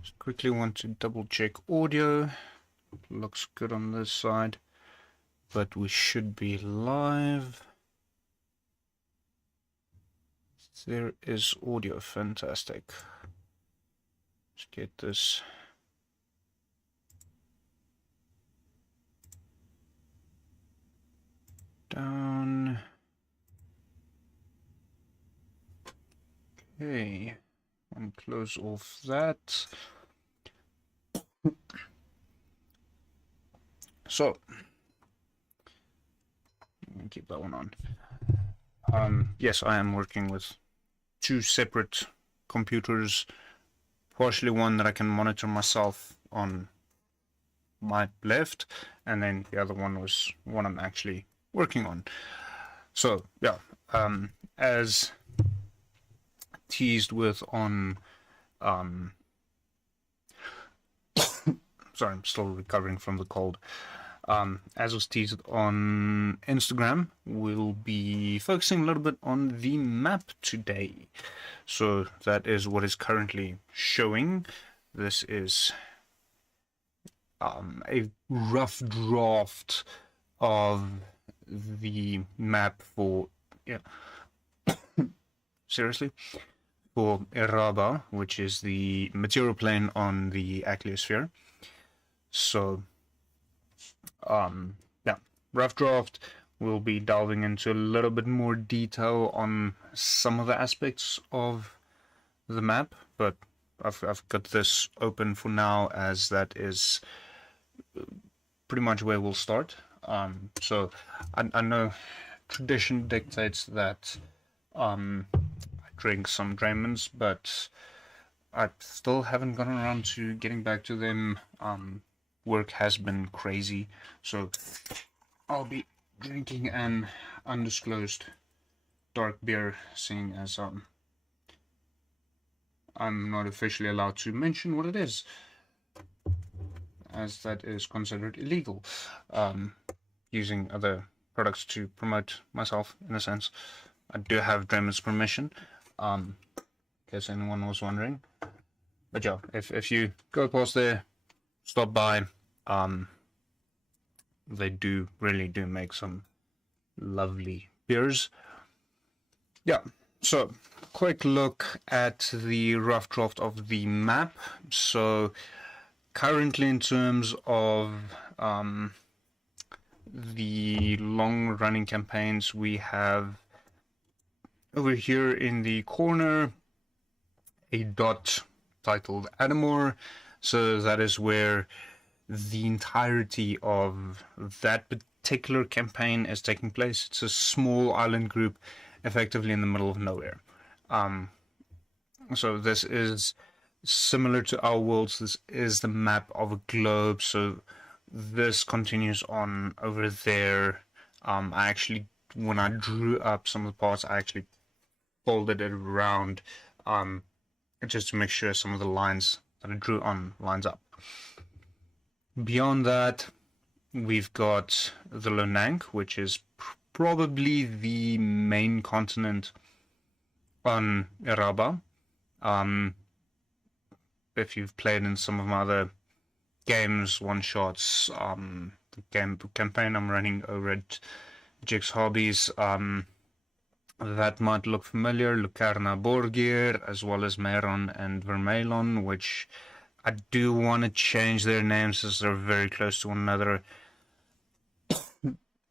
Just quickly want to double check audio. Looks good on this side, but we should be live. There is audio, fantastic. Let's get this. Down. Okay, and close off that. So, keep that one on. Yes, I am working with two separate computers, partially one that I can monitor myself on my left, and then the other one was one I'm actually working on. So yeah, as teased with on sorry, I'm still recovering from the cold. As was teased on Instagram, we'll be focusing a little bit on the map today. So that is what is currently showing. This is a rough draft of the map for, yeah, seriously, for Eraba, which is the material plane on the Acleosphere. So, yeah, rough draft. We'll be delving into a little bit more detail on some of the aspects of the map, but I've got this open for now, as that is pretty much where we'll start. So I know tradition dictates that I drink some Draymond's, but I still haven't gotten around to getting back to them. Work has been crazy, so I'll be drinking an undisclosed dark beer, seeing as I'm not officially allowed to mention what it is, as that is considered illegal. Using other products to promote myself, in a sense. I do have Draymond's permission, in case anyone was wondering. But yeah, if you go past there, stop by. They really do make some lovely beers. Yeah, so quick look at the rough draft of the map. So currently, in terms of the long running campaigns, we have over here in the corner a dot titled Adamor. So that is where the entirety of that particular campaign is taking place. It's a small island group effectively in the middle of nowhere. So this is similar to our worlds. This is the map of a globe, so this continues on over there. I actually, when I drew up some of the parts, I actually folded it around, just to make sure some of the lines that I drew on lines up. Beyond that, we've got the Lonang, which is probably the main continent on Eraba. If you've played in some of my other games, one-shots, the campaign I'm running over at Jake's Hobbies, that might look familiar. Lucarna Borgir, as well as Meron and Vermelon, which I do want to change their names as they're very close to one another,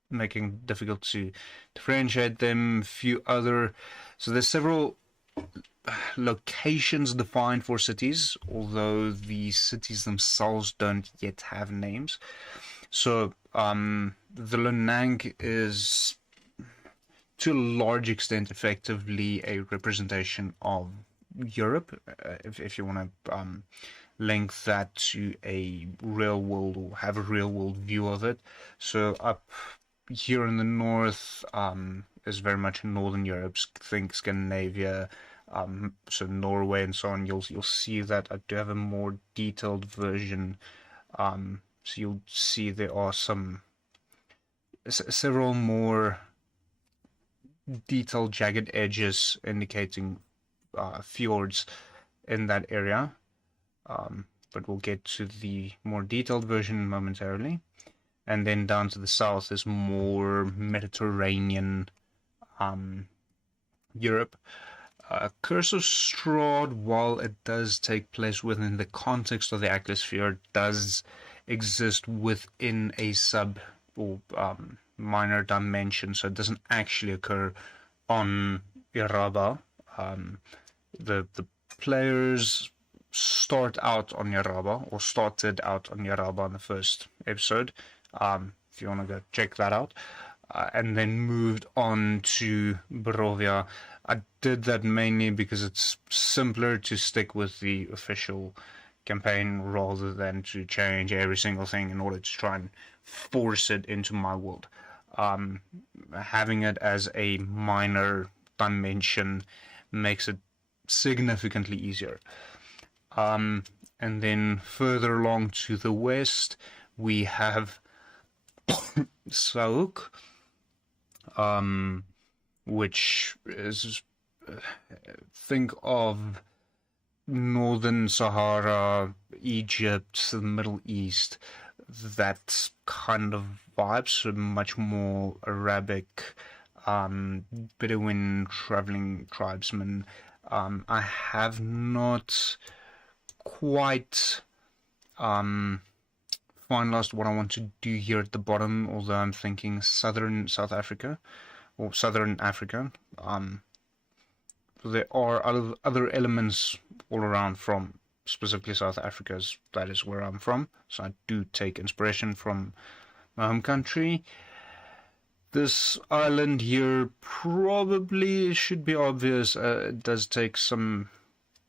making it difficult to differentiate them. A few other, so there's several locations defined for cities, although the cities themselves don't yet have names. So the Lonang is, to a large extent, effectively a representation of Europe, if you want to link that to a real world, or have a real world view of it. So up here in the north is very much Northern Europe. Think Scandinavia, so Norway and so on. You'll see that I do have a more detailed version. So you'll see there are several more detailed jagged edges indicating fjords in that area. but we'll get to the more detailed version momentarily. And then down to the south is more Mediterranean Europe. Curse of Strahd, while it does take place within the context of the Atmosphere, does exist within a sub or minor dimension, so it doesn't actually occur on Yaraba. The players start out on Yaraba, or started out on Yaraba in the first episode. If you want to go check that out. And then moved on to Barovia. I did that mainly because it's simpler to stick with the official campaign rather than to change every single thing in order to try and force it into my world. Having it as a minor dimension makes it significantly easier. And then further along to the west, we have Sauk, which is, think of Northern Sahara, Egypt, the Middle East, that kind of vibe, so much more Arabic, Bedouin traveling tribesmen. I have not quite finalized what I want to do here at the bottom, although I'm thinking southern South Africa or southern Africa. There are other elements all around from specifically South Africa, as that is where I'm from, so I do take inspiration from my home country. This island here probably should be obvious. It does take some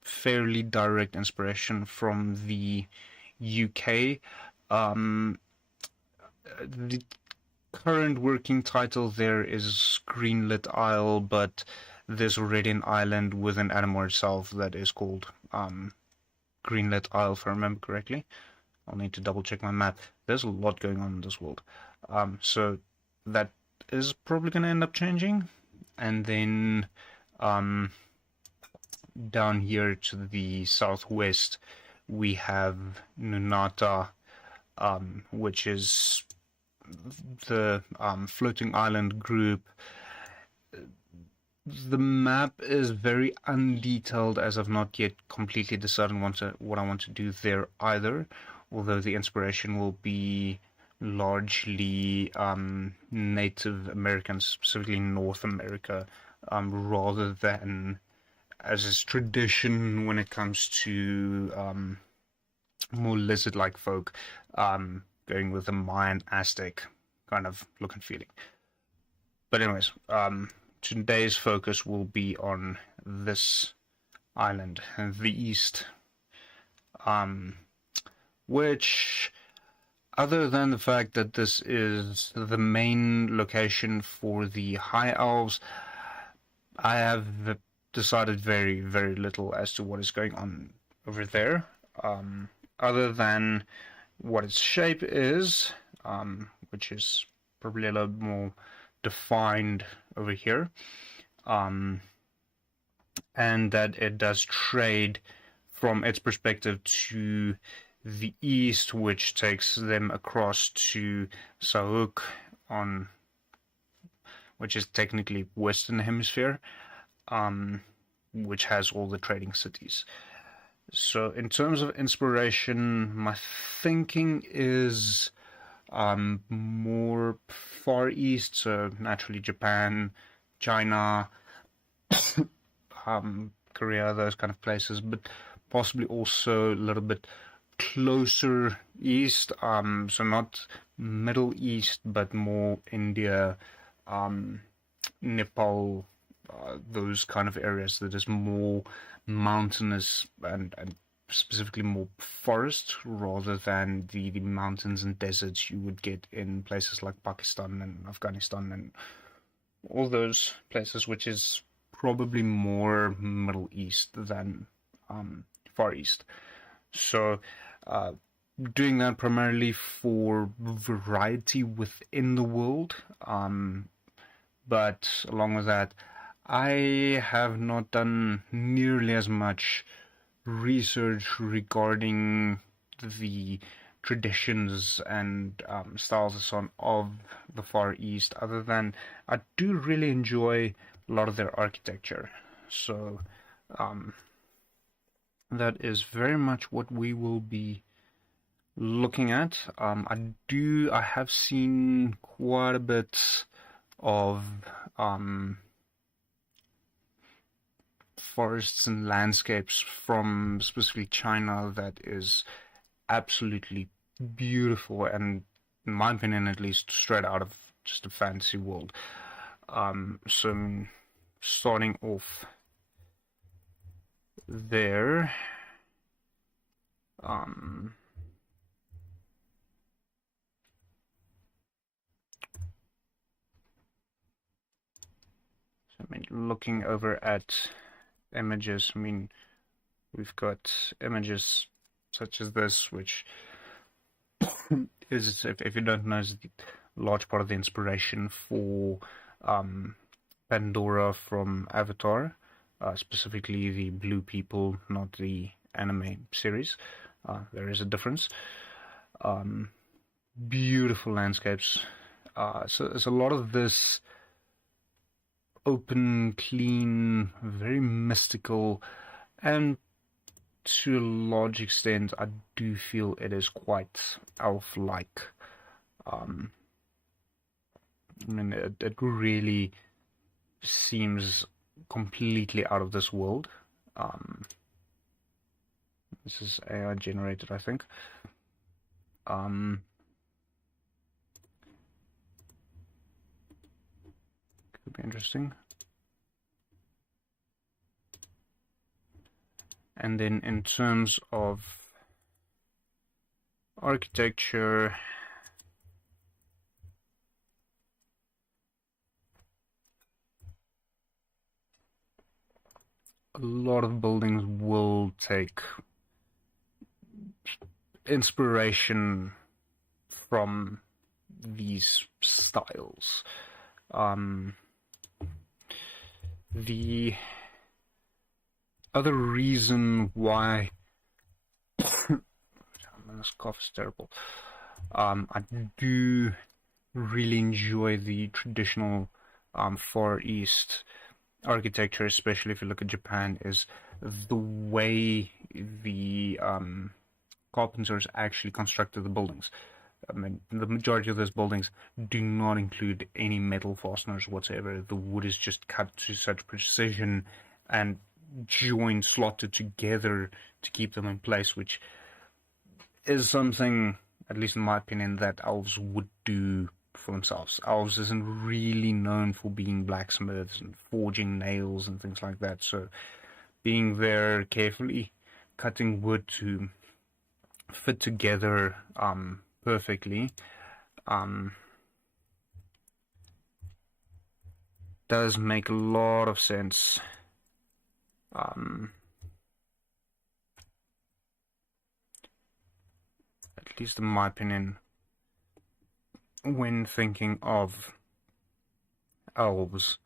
fairly direct inspiration from the UK. The current working title there is Greenlit Isle, but there's already an island within Anamore itself that is called Greenlit Isle, if I remember correctly. I'll need to double check my map. There's a lot going on in this world. So that is probably going to end up changing. And then down here to the southwest, we have Nunata, which is the floating island group. The map is very undetailed, as I've not yet completely decided what I want to do there either, although the inspiration will be largely Native Americans, specifically North America, rather than, as is tradition when it comes to more lizard-like folk, going with the Mayan Aztec kind of look and feeling. But anyways, today's focus will be on this island, the east, which, other than the fact that this is the main location for the High Elves, I have decided very, very little as to what is going on over there, other than what its shape is, which is probably a little more defined over here, and that it does trade from its perspective to the east, which takes them across to Sauk, which is technically Western Hemisphere, which has all the trading cities. So in terms of inspiration, my thinking is more Far East, so naturally Japan, China, Korea, those kind of places, but possibly also a little bit closer east, so not Middle East, but more India, Nepal, those kind of areas that is more mountainous and specifically more forest rather than the mountains and deserts you would get in places like Pakistan and Afghanistan and all those places, which is probably more Middle East than Far East. So doing that primarily for variety within the world, but along with that, I have not done nearly as much research regarding the traditions and styles and so on of the Far East, other than I do really enjoy a lot of their architecture. So that is very much what we will be looking at. I have seen quite a bit of forests and landscapes from specifically China that is absolutely beautiful, and in my opinion at least, straight out of just a fantasy world. So starting off there, so looking over at images, we've got images such as this, which is, if you don't know, is a large part of the inspiration for Pandora from Avatar, specifically the blue people, not the anime series. There is a difference. Beautiful landscapes. So there's a lot of this open, clean, very mystical, and to a large extent, I do feel it is quite elf-like. It really seems completely out of this world. This is AI generated, I think. Could be interesting. And then in terms of architecture, a lot of buildings will take inspiration from these styles. The other reason why this cough is terrible. I do really enjoy the traditional Far East architecture, especially if you look at Japan, is the way the carpenters actually constructed the buildings. The majority of those buildings do not include any metal fasteners whatsoever. The wood is just cut to such precision and joined, slotted together to keep them in place, which is something, at least in my opinion, that elves would do for themselves. Elves isn't really known for being blacksmiths and forging nails and things like that, so being there carefully, cutting wood to fit together perfectly does make a lot of sense. At least in my opinion, when thinking of elves.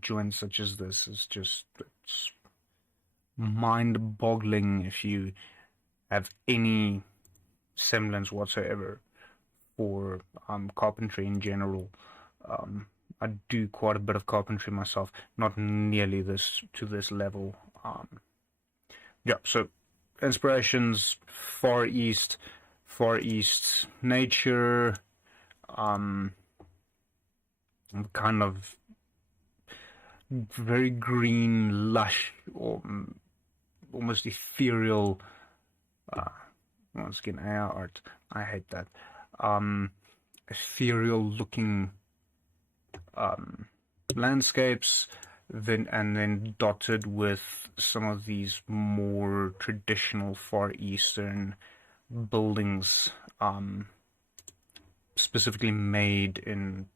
Joints such as this is just, it's mind-boggling if you have any semblance whatsoever for carpentry in general. I do quite a bit of carpentry myself, not nearly to this level. Yeah, so inspirations: Far East nature, kind of very green, lush, or almost ethereal. Once again, AI art. I hate that. Ethereal-looking landscapes, then dotted with some of these more traditional Far Eastern buildings, specifically made in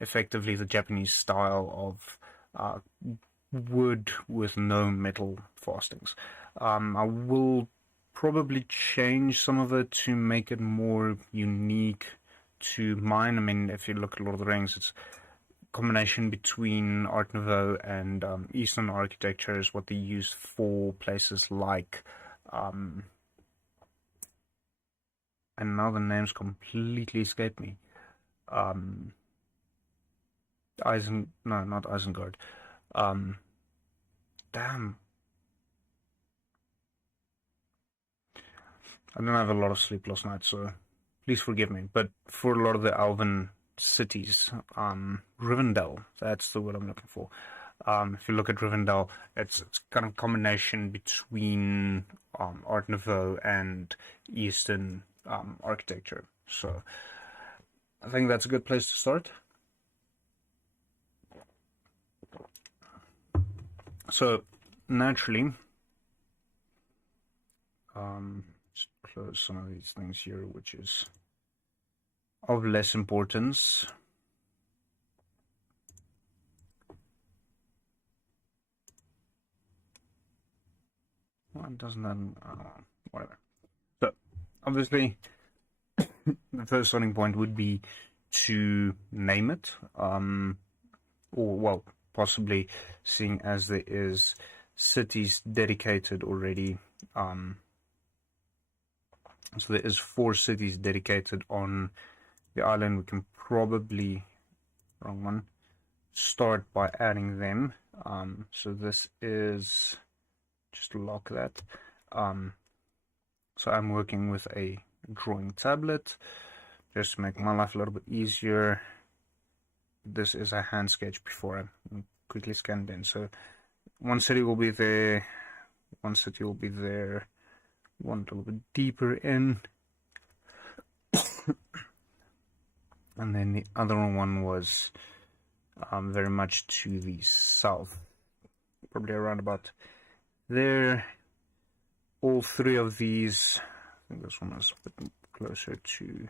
effectively the Japanese style of wood with no metal fastenings. I will probably change some of it to make it more unique to mine. If you look at Lord of the Rings, it's combination between Art Nouveau and Eastern architecture is what they use for places like, and now the names completely escape me. No, not Isengard. Damn. I don't have a lot of sleep last night, so please forgive me. But for a lot of the Elven cities, Rivendell, that's the word I'm looking for. If you look at Rivendell, it's kind of a combination between Art Nouveau and Eastern architecture. So I think that's a good place to start. So naturally, just close some of these things here, which is of less importance. Well, doesn't that, whatever. So obviously, the first starting point would be to name it, or well, possibly seeing as there is cities dedicated already. So there is 4 cities dedicated on the island. We can probably, wrong one, start by adding them. So this is, just lock that. So I'm working with a drawing tablet just to make my life a little bit easier. This is a hand sketch before I quickly scanned in. So one city will be there, one city will be there, one a little bit deeper in, and then the other one was very much to the south, probably around about there. All 3 of these, I think this one is a bit closer to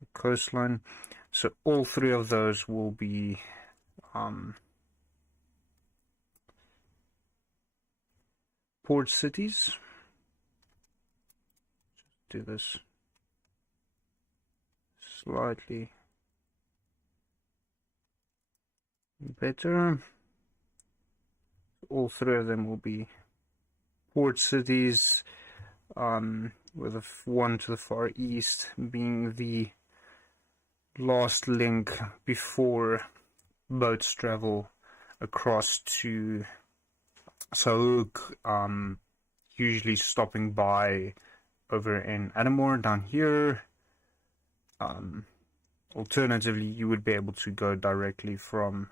the coastline, so all 3 of those will be port cities. Just do this slightly better. All 3 of them will be port cities, with the one to the far east being the last link before boats travel across to Sauk, usually stopping by over in Adamore down here. Alternatively, you would be able to go directly from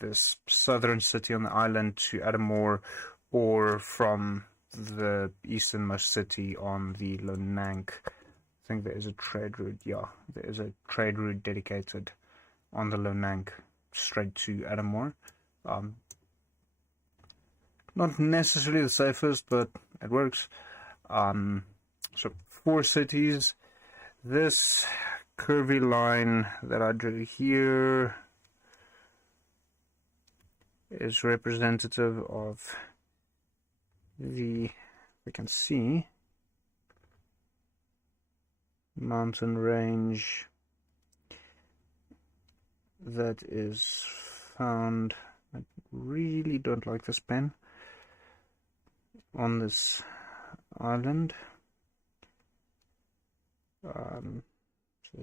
this southern city on the island to Adamore, or from the easternmost city on the Lonank. I think there is a trade route. Yeah, there is a trade route dedicated on the Lonank straight to Adamore. Not necessarily the safest, but it works. So 4 cities. This curvy line that I drew here is representative of the, we can see, mountain range that is found, I really don't like this pen, on this island. So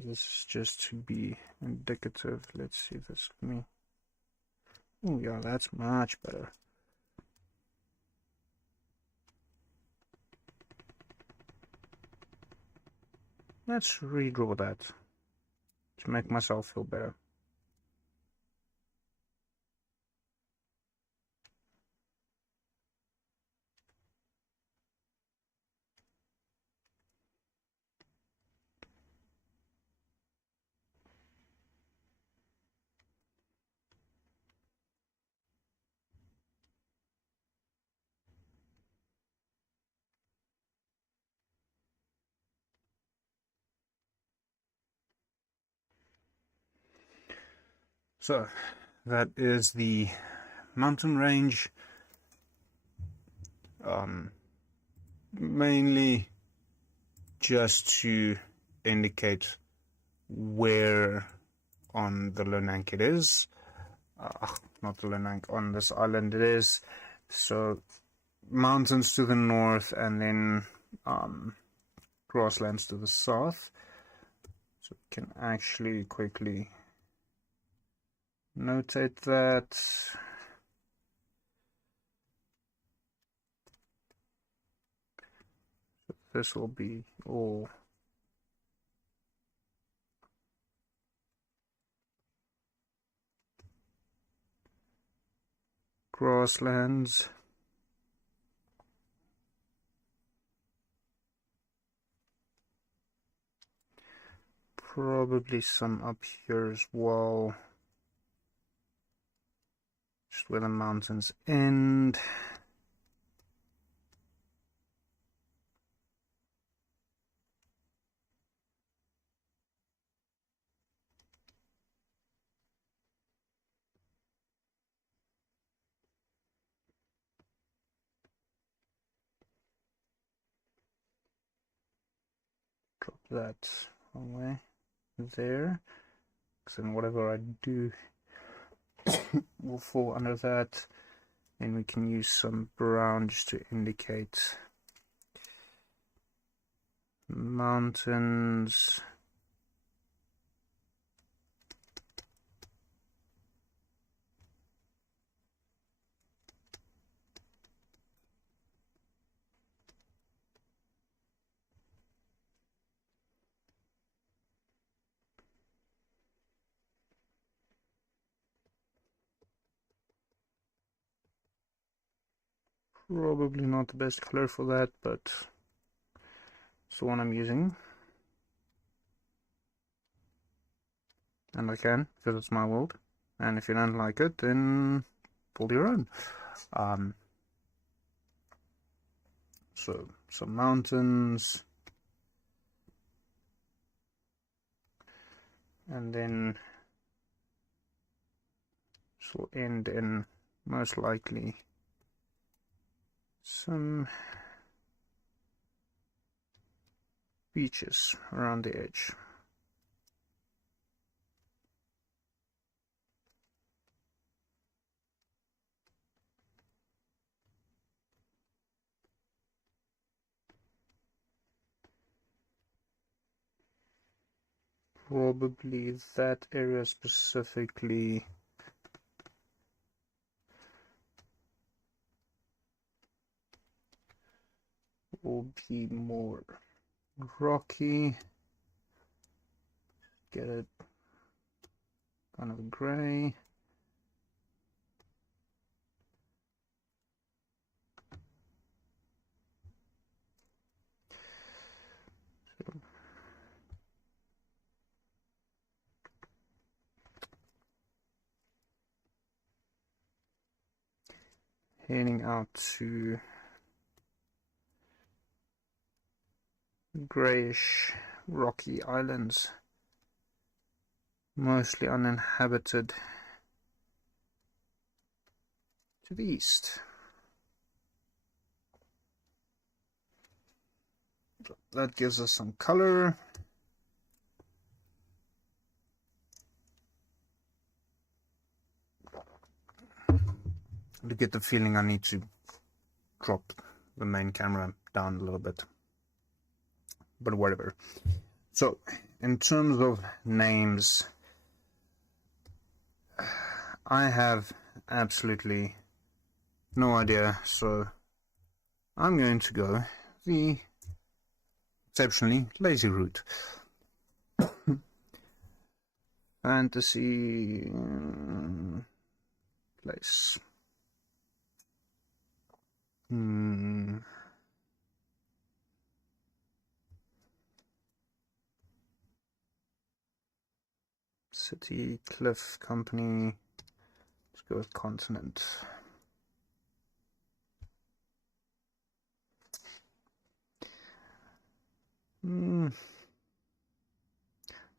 this is just to be indicative. Let's see if this can be. Oh yeah, that's much better. Let's redraw that to make myself feel better. So that is the mountain range, mainly just to indicate where on the Lonang it is. Not the Lonang, on this island it is. So mountains to the north, and then grasslands to the south. So we can actually quickly notate that. So this will be all grasslands. Probably some up here as well, just where the mountains end. Drop that away there, because then whatever I do will fall under that. And we can use some brown just to indicate mountains. Probably not the best color for that, but it's the one I'm using. And I can, because it's my world. And if you don't like it, then pull your own. So some mountains, and then this will end in most likely some beaches around the edge. Probably that area specifically will be more rocky. Get it kind of gray. Heading out to grayish rocky islands, mostly uninhabited, to the east. That gives us some color. To get the feeling, I need to drop the main camera down a little bit, but whatever. So in terms of names, I have absolutely no idea, so I'm going to go the exceptionally lazy route. Fantasy place. City, cliff, company. Let's go with continent.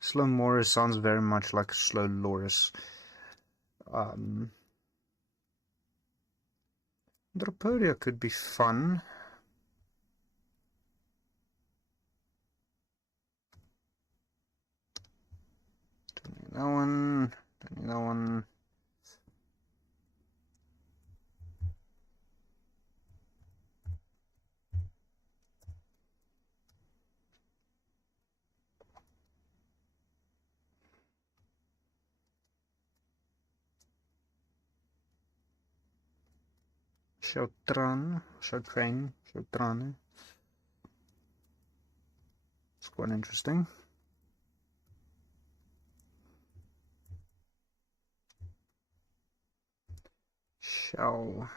Slow Morris sounds very much like Slow Loris. Dropodia could be fun. that one. Don't need that one. Showtrain. It's quite interesting. Shell.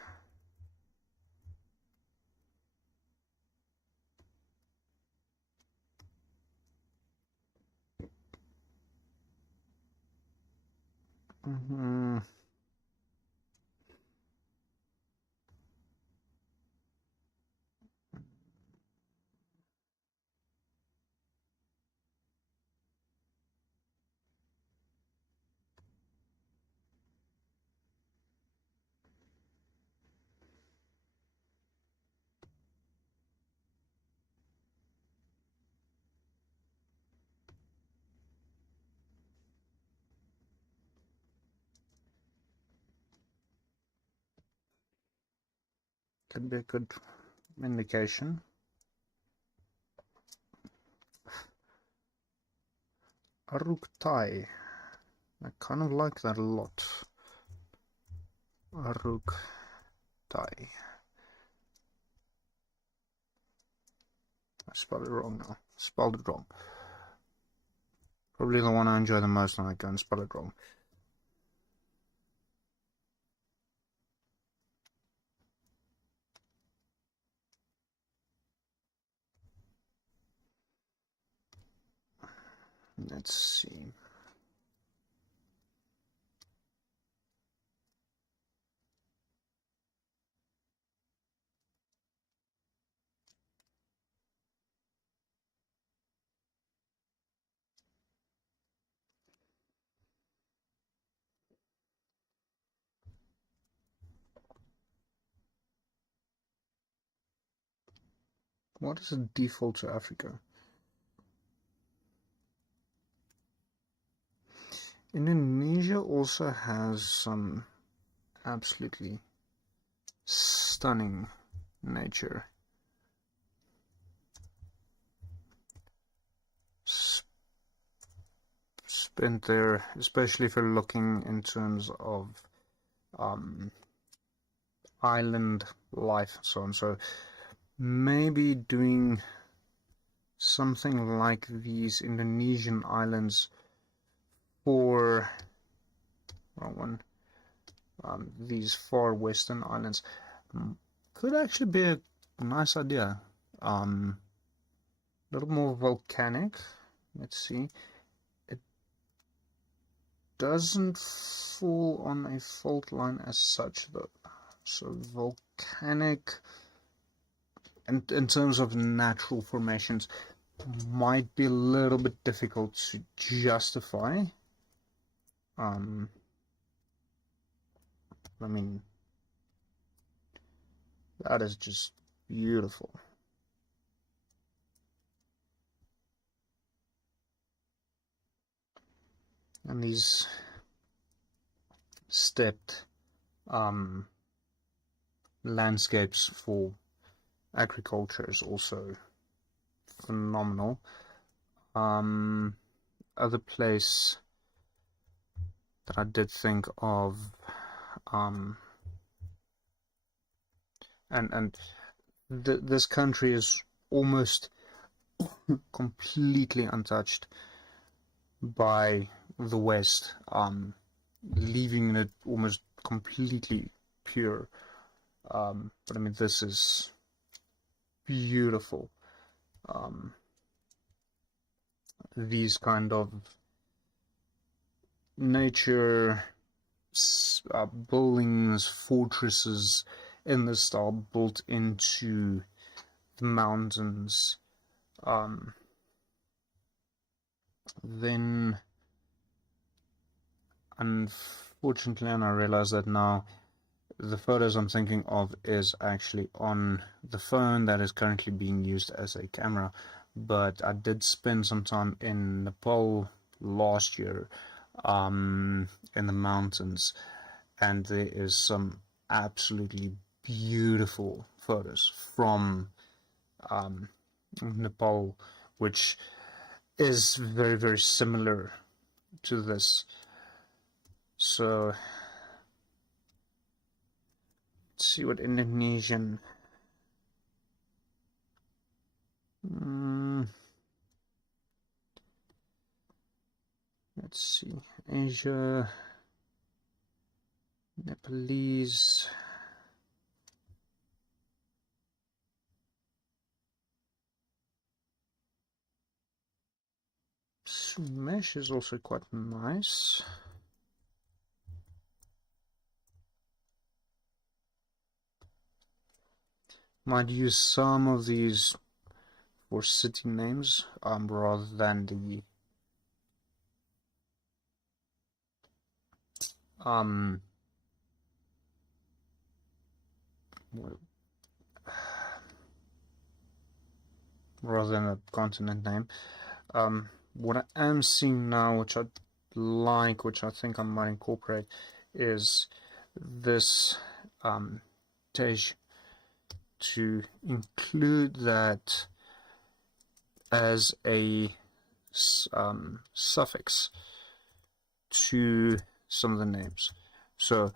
Could be a good indication. Aruktai. I kind of like that a lot. Aruktai. I spelled it wrong now. Spelled it wrong. Probably the one I enjoy the most when I go and spell it wrong. Let's see. What is the default to Africa? Indonesia also has some absolutely stunning nature. Spent there, especially if you're looking in terms of island life and so on. So maybe doing something like these Indonesian islands for these far western islands could actually be a nice idea. A little more volcanic. Let's see. It doesn't fall on a fault line as such though. So volcanic, and in terms of natural formations, might be a little bit difficult to justify. I mean, that is just beautiful. And these stepped landscapes for agriculture is also phenomenal. Other place that I did think of, this country is almost completely untouched by the West, leaving it almost completely pure. But I mean, this is beautiful. These kind of nature buildings, fortresses in the style built into the mountains. Then unfortunately, and I realize that now, the photos I'm thinking of is actually on the phone that is currently being used as a camera, but I did spend some time in Nepal last year, in the mountains, and there is some absolutely beautiful photos from Nepal, which is very, very similar to this. So let's see what Indonesian. Let's see, Asia, Nepalese. Mesh is also quite nice. Might use some of these for city names rather than the rather than a continent name. What I am seeing now, which I like, which I think I might incorporate, is this tej, to include that as a suffix to some of the names. So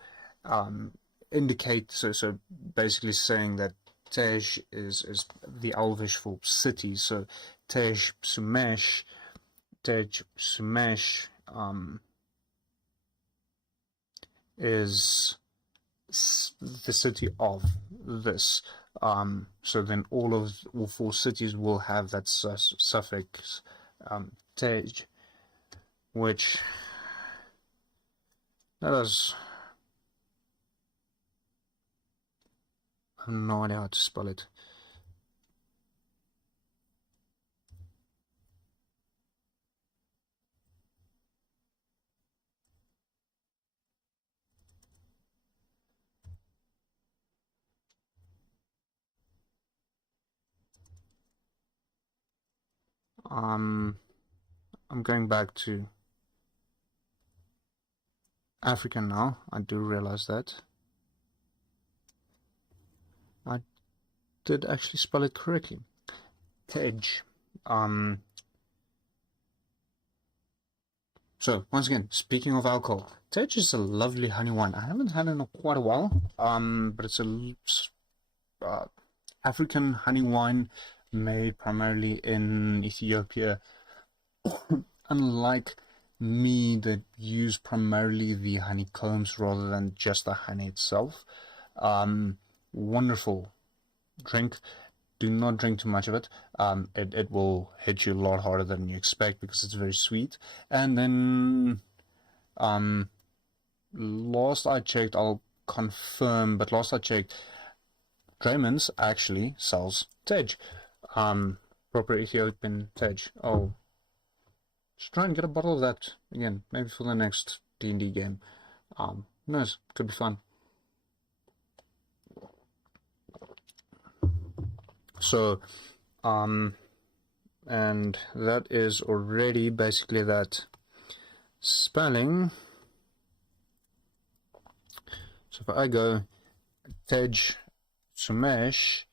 indicate, so basically saying that Tej is the Elvish for city. So Tej Sumesh is the city of this. So then all four cities will have that suffix Tej, which that is, I have no idea how to spell it. I'm going back to African now. I do realize that. I did actually spell it correctly. Tej. So once again, speaking of alcohol, Tej is a lovely honey wine. I haven't had it in quite a while. But it's a African honey wine made primarily in Ethiopia. Unlike me, that use primarily the honeycombs rather than just the honey itself. Wonderful drink. Do not drink too much of it. It will hit you a lot harder than you expect because it's very sweet. And then last I checked, I'll confirm, but last I checked, Draymond's actually sells Tej. Proper Ethiopian Tej. Oh, just try and get a bottle of that again, maybe for the next D&D game. Nice, could be fun. So, and that is already basically that spelling. So if I go Tej Sumesh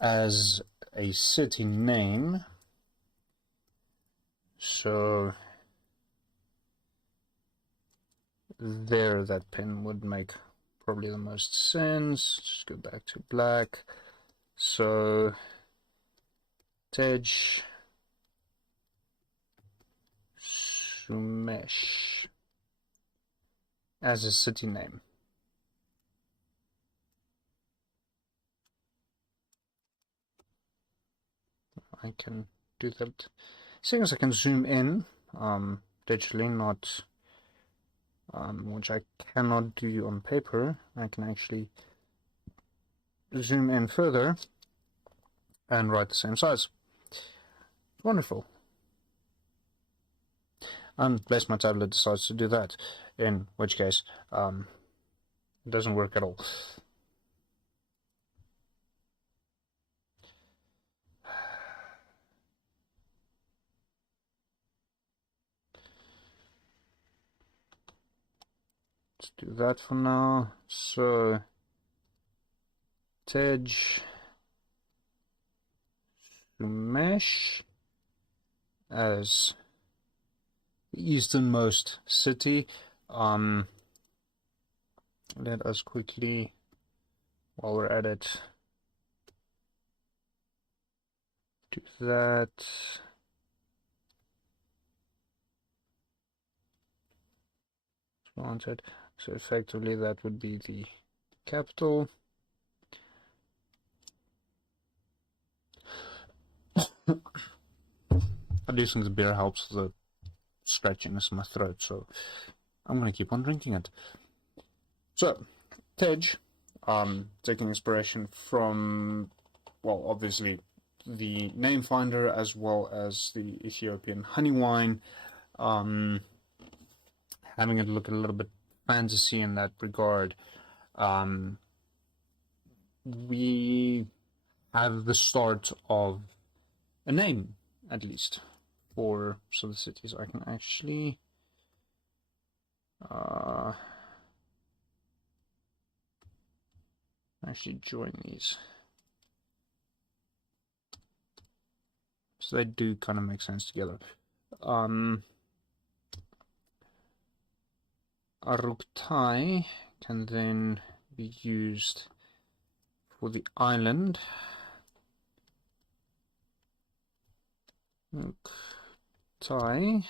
as a city name, so there that pen would make probably the most sense. Just go back to black. So Tej Sumesh as a city name. I can do that. Seeing as I can zoom in digitally, not which I cannot do on paper, I can actually zoom in further and write the same size. Wonderful. Unless my tablet decides to do that, in which case it doesn't work at all. just do that for now. So Tej Sumesh as the easternmost city. Let us quickly, while we're at it, do that. Wanted. So effectively that would be the capital. I do think the beer helps the scratchiness in my throat, so I'm going to keep on drinking it. So, Tej, taking inspiration from, well, obviously the name finder as well as the Ethiopian honey wine, having it look a little bit fantasy in that regard. We have the start of a name, at least, for some of the cities. I can actually join these, so they do kind of make sense together. Aruktai can then be used for the island. Aruktai,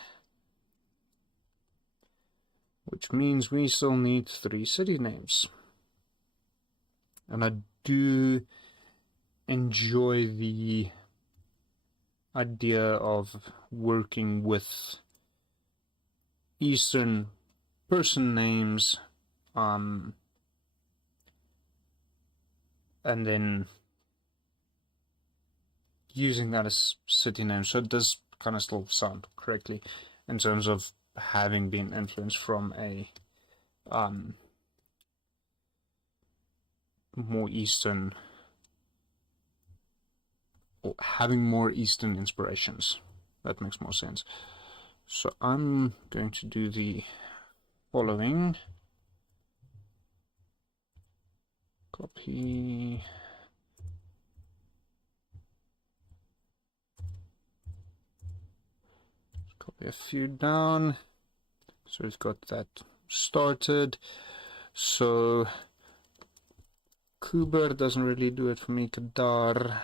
which means we still need 3 city names. And I do enjoy the idea of working with Eastern person names, and then using that as city names, so it does kind of still sound correctly in terms of having been influenced from a more Eastern, or having more Eastern inspirations. That makes more sense. So I'm going to do the following. Copy. Copy a few down. So we've got that started. So Kuber doesn't really do it for me. Kadar.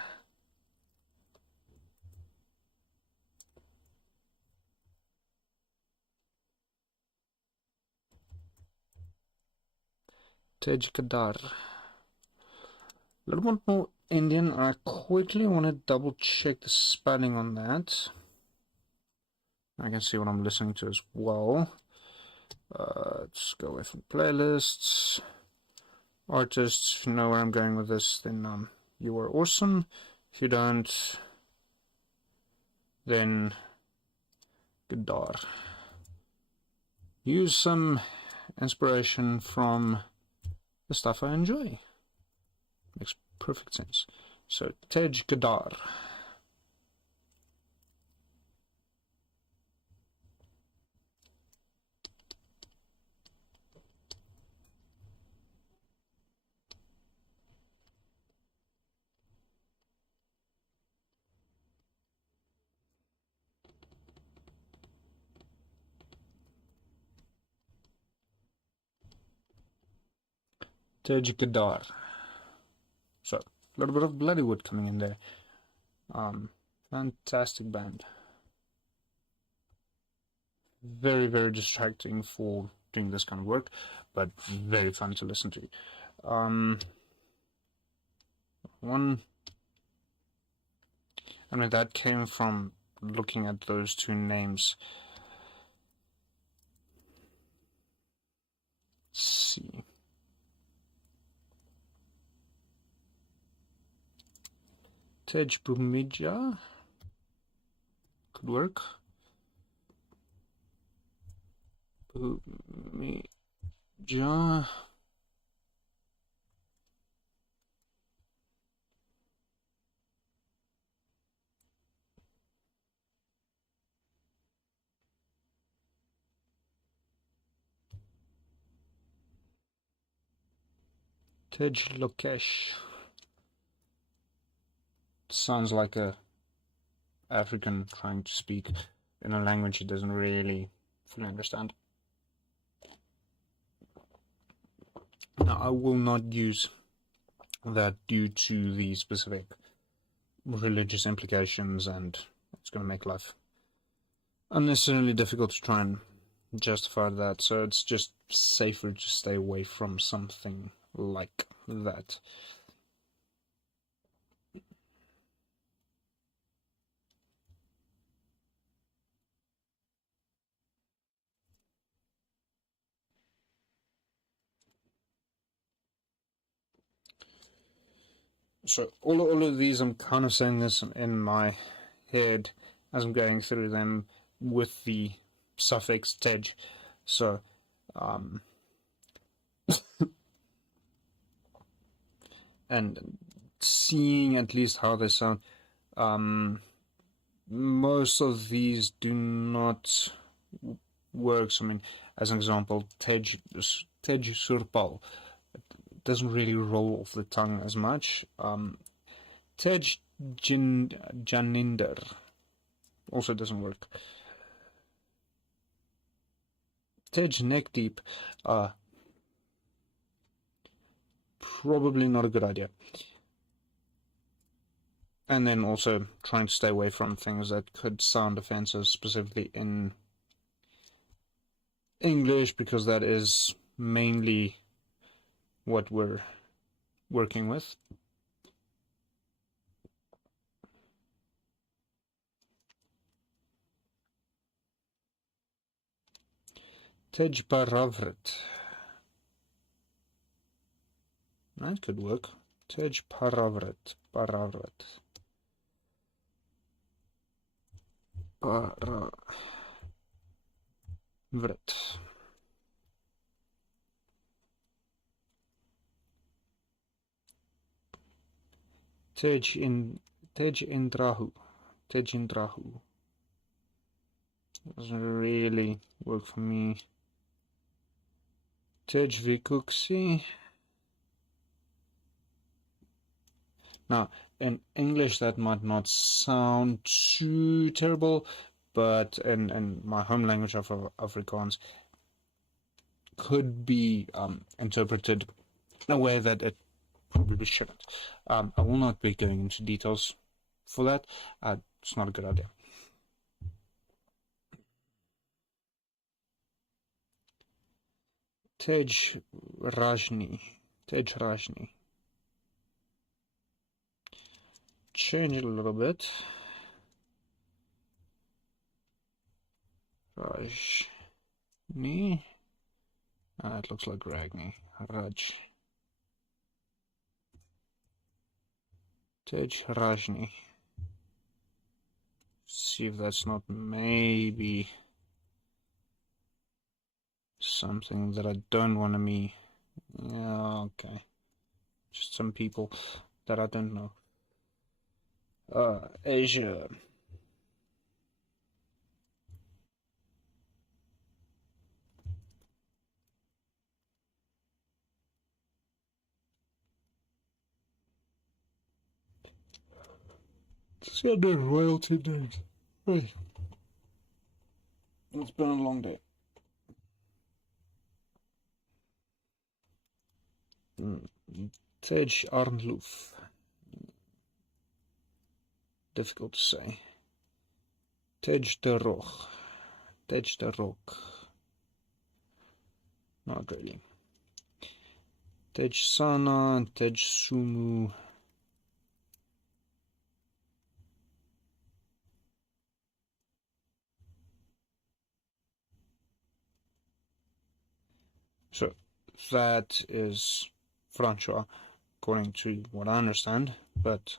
Tej Kadar. A little bit more Indian. I quickly want to double check the spelling on that. I can see what I'm listening to as well. Let's go away from playlists. Artists, if you know where I'm going with this, then you are awesome. If you don't, then Gadar. Use some inspiration from the stuff I enjoy. Makes perfect sense. So, Tej Gadar. Tej Gadar. So, a little bit of Bloodywood coming in there. Fantastic band. Very, very distracting for doing this kind of work, but very fun to listen to. That came from looking at those 2 names. Let's see. Tej Bumija could work. Bumija. Tej Lokesh. Sounds like a African trying to speak in a language he doesn't really fully understand. Now, I will not use that due to the specific religious implications, and it's going to make life unnecessarily difficult to try and justify that, so it's just safer to stay away from something like that. So all of these, I'm kind of saying this in my head as I'm going through them with the suffix tej. So and seeing at least how they sound. Most of these do not work. So, I mean, as an example, tej surpal. It doesn't really roll off the tongue as much. Tej janinder also doesn't work. Tej neck deep. Probably not a good idea. And then also trying to stay away from things that could sound offensive, specifically in English, because that is mainly what we're working with. Tej paravrit. That could work. Tej paravrit. Paravrit. Paravrit. Tej indrahu. Tej indrahu. Doesn't really work for me. Tej vikuksi. Now, in English, that might not sound too terrible, but in my home language of Afrikaans, could be interpreted in a way that it probably shouldn't. I will not be going into details for that. It's not a good idea. Tej Rajni. Tej Rajni. Change it a little bit. Rajni. It looks like Ragni. Raj. Tej Rajni. See if that's not maybe something that I don't want to be. Yeah, okay. Just some people that I don't know. Asia. Just got no royalty names. Right. It's been a long day. Tej Arnloof. Difficult to say. Tej de Roch. Tej de Roch. Not really. Tej Sana and Tej Sumu. So that is Francois, according to what I understand, but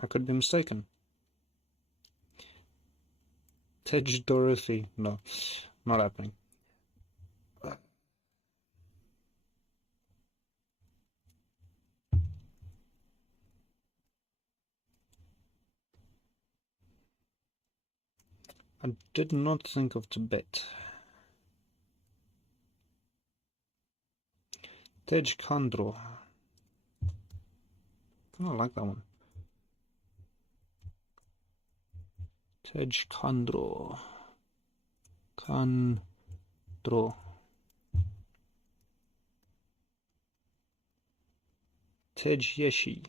I could be mistaken. Tej Dorothy. No, not happening. I did not think of Tibet. Tej Kandro. I like that one. Tej Kandro. Kandro. Tej Yeshi.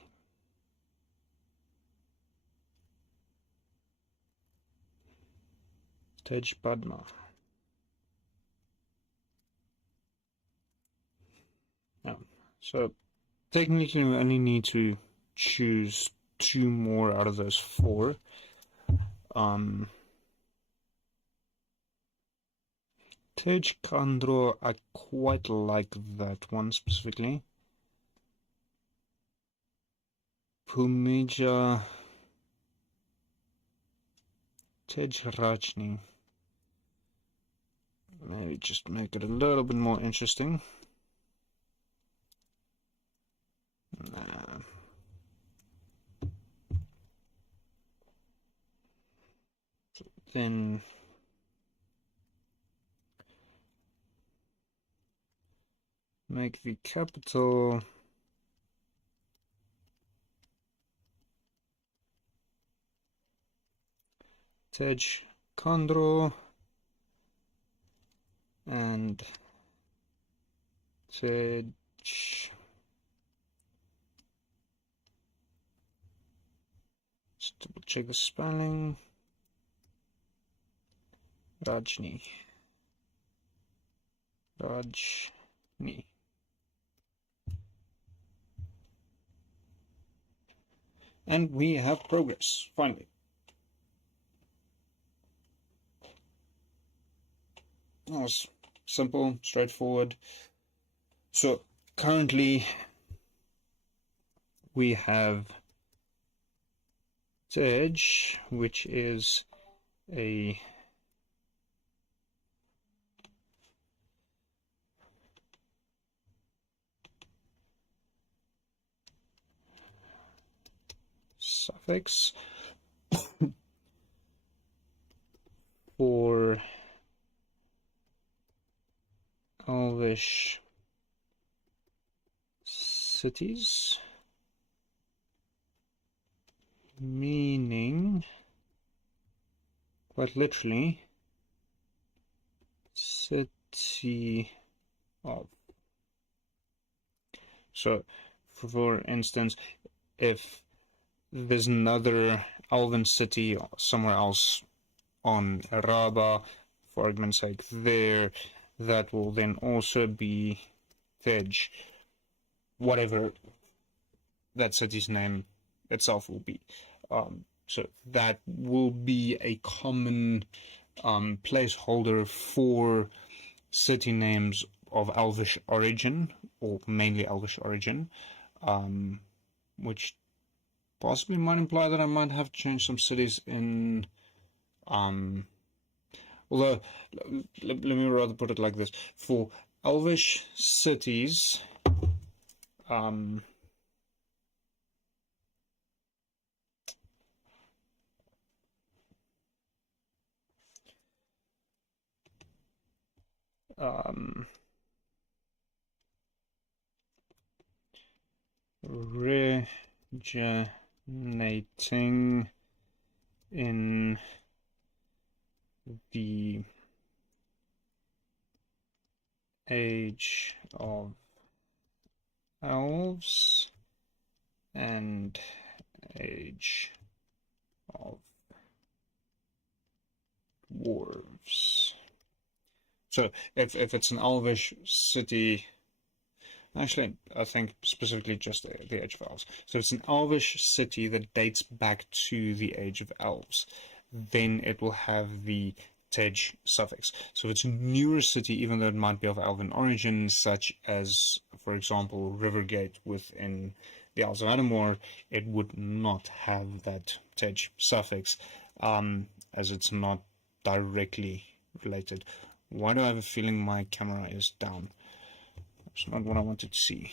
Tej Padma. Yeah. So technically we only need to choose 2 more out of those 4. Tej Kandro, I quite like that one specifically. Pumija. Tej Rajni. Maybe just make it a little bit more interesting. Nah. So then make the capital Tej Kandro and Tej. Just double check the spelling. Rajni. And we have progress, finally. That was simple, straightforward. So currently we have Tej, which is a suffix for Elvish cities, meaning quite literally city of. So for instance, if there's another elven city somewhere else on Araba, for argument's sake, there, that will then also be Tej, whatever that city's name itself will be. So that will be a common placeholder for city names of Elvish origin, or mainly Elvish origin, which possibly might imply that I might have to change some cities in, although, let me rather put it like this. For Elvish cities, originating in the Age of Elves and Age of Dwarves. So if it's an Elvish city, actually, I think specifically just the Age of Elves. So it's an Elvish city that dates back to the Age of Elves, then it will have the Tej suffix. So if it's a newer city, even though it might be of Elven origin, such as, for example, Rivergate within the Isles of Adamor, it would not have that Tej suffix, as it's not directly related. Why do I have a feeling my camera is down? It's not what I wanted to see.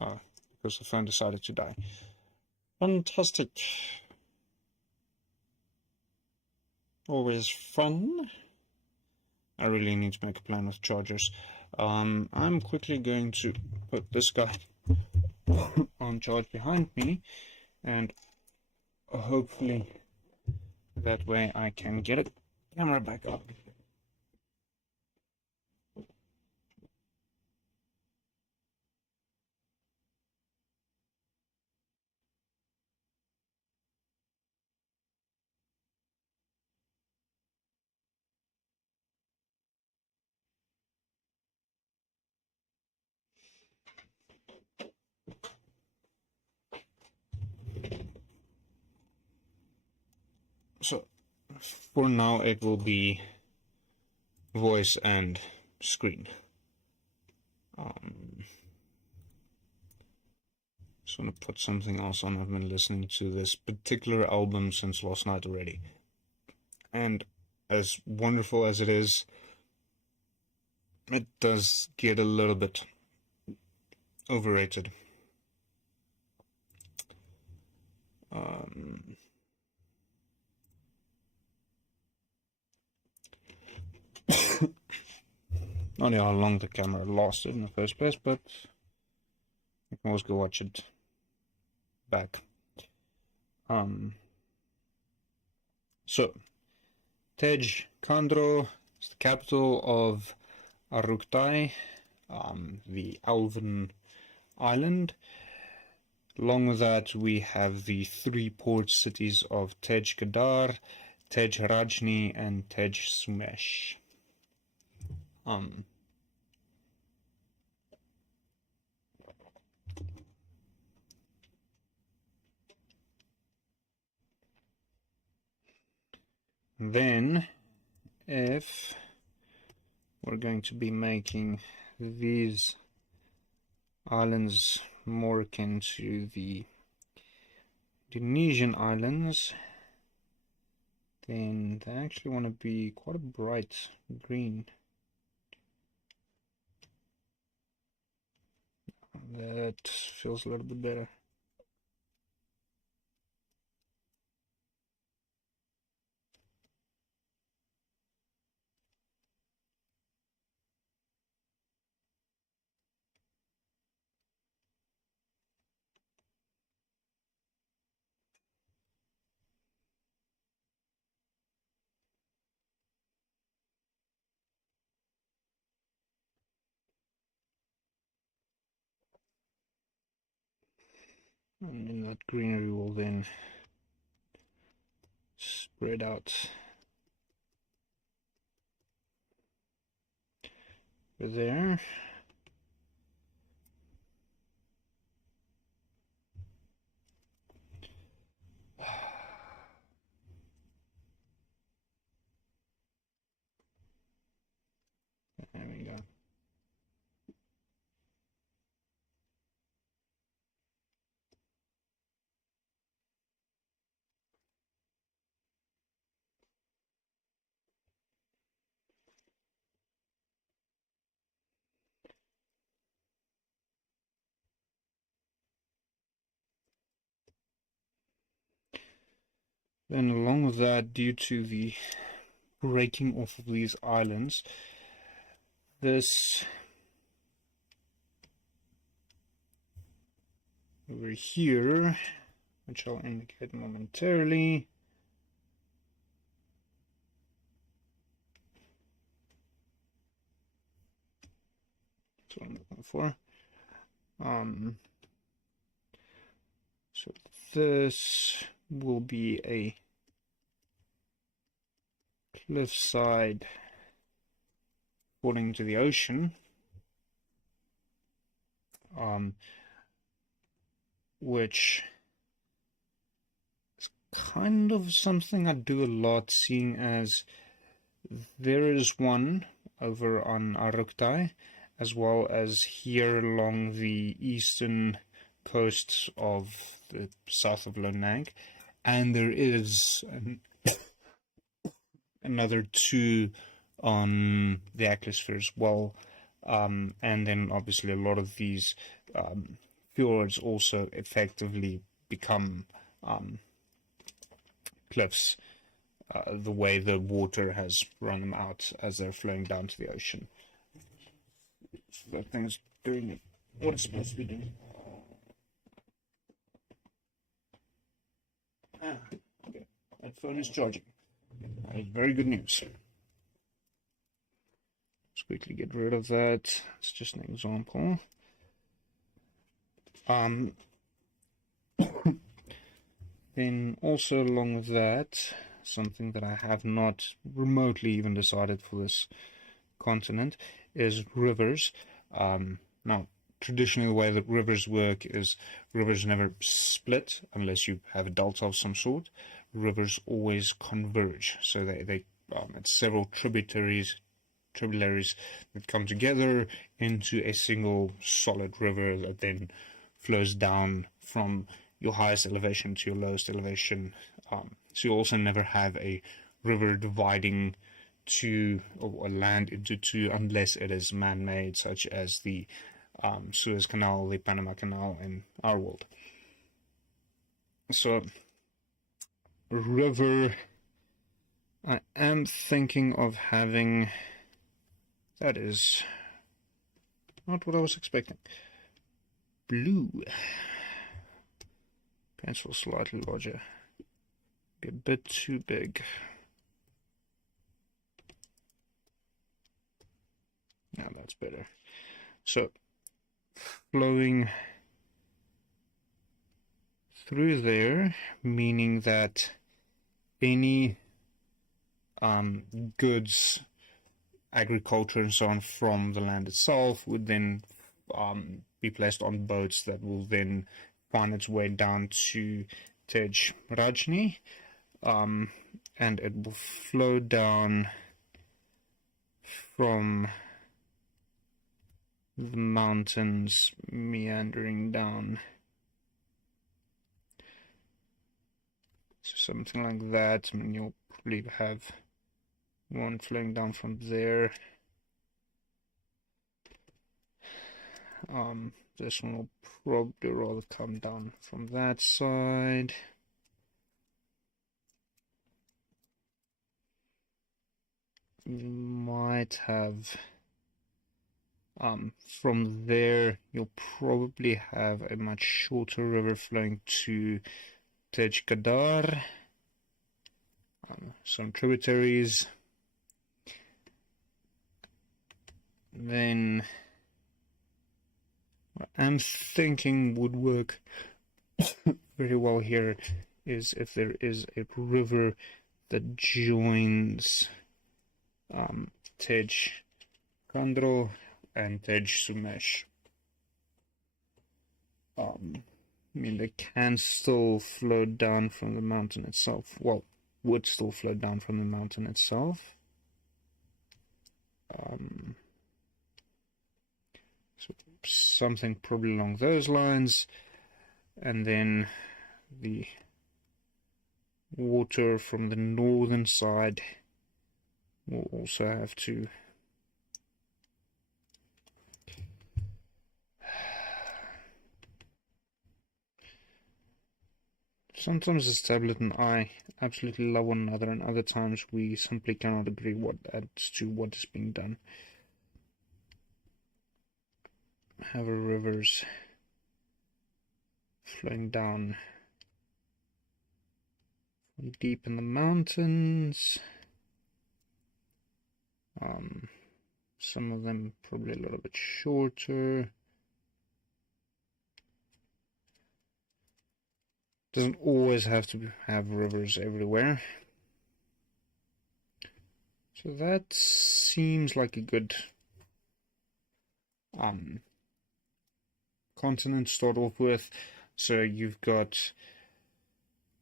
Oh, because the phone decided to die. Fantastic. Always fun. I really need to make a plan with chargers. I'm quickly going to put this guy on charge behind me, and hopefully that way I can get a camera back up. So for now it will be voice and screen. Just want to put something else on. I've been listening to this particular album since last night already, and as wonderful as it is, it does get a little bit overrated. Not know how long the camera lasted in the first place, but you can always go watch it back. So, Tej Kandro is the capital of Aruktai, the Elven island. Along with that, we have the three port cities of Tej Kadar, Tej Rajni, and Tej Sumesh. Then, if we're going to be making these islands more akin to the Indonesian islands, then they actually want to be quite a bright green. That feels a little bit better. And then that greenery will then spread out over there. There we go. Then along with that, due to the breaking off of these islands, this over here, which I'll indicate momentarily, that's what I'm looking for. So this will be a cliffside falling to the ocean, which is kind of something I do a lot, seeing as there is one over on Aruktai, as well as here along the eastern coasts of the south of Lonang, and there is another two on the Atmosphere as well, and then obviously a lot of these fjords also effectively become cliffs, the way the water has run them out as they're flowing down to the ocean. So that thing is doing what it's supposed to be doing. Okay. That phone is charging. That is very good news. Let's quickly get rid of that. It's just an example. Then also along with that, something that I have not remotely even decided for this continent is rivers. Now, traditionally the way that rivers work is rivers never split unless you have a delta of some sort. Rivers always converge, so it's several tributaries that come together into a single solid river that then flows down from your highest elevation to your lowest elevation. So you also never have a river dividing or land into two unless it is man-made, such as the Suez Canal, the Panama Canal in our world. So river, I am thinking of having, that is not what I was expecting. Blue. Pencil slightly larger. Be a bit too big. Now that's better. So, flowing through there, meaning that any goods, agriculture and so on from the land itself would then be placed on boats that will then find its way down to Tej Rajni, and it will flow down from the mountains, meandering down. So something like that. I mean, you'll probably have one flowing down from there. This one will probably rather come down from that side. You might have from there you'll probably have a much shorter river flowing to Tej Kadar, some tributaries. Then what I'm thinking would work very well here is if there is a river that joins Tej Kandro and Tej Sumesh. I mean, they can still flow down from the mountain itself. Well, would still flow down from the mountain itself. So something probably along those lines, and then the water from the northern side will also have to sometimes this tablet and I absolutely love one another, and other times we simply cannot agree as to what is being done. Have rivers flowing down from deep in the mountains. Some of them probably a little bit shorter. Doesn't always have to have rivers everywhere. So that seems like a good continent to start off with. So you've got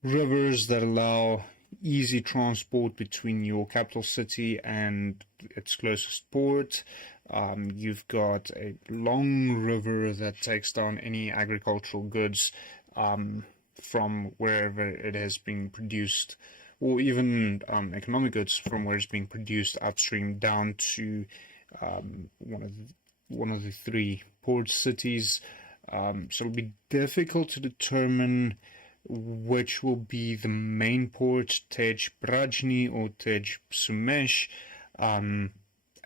rivers that allow easy transport between your capital city and its closest port. You've got a long river that takes down any agricultural goods from wherever it has been produced, or even economic goods from where it's being produced upstream down to one of the three port cities. So it'll be difficult to determine which will be the main port, Tej Prajni or Tej Sumesh,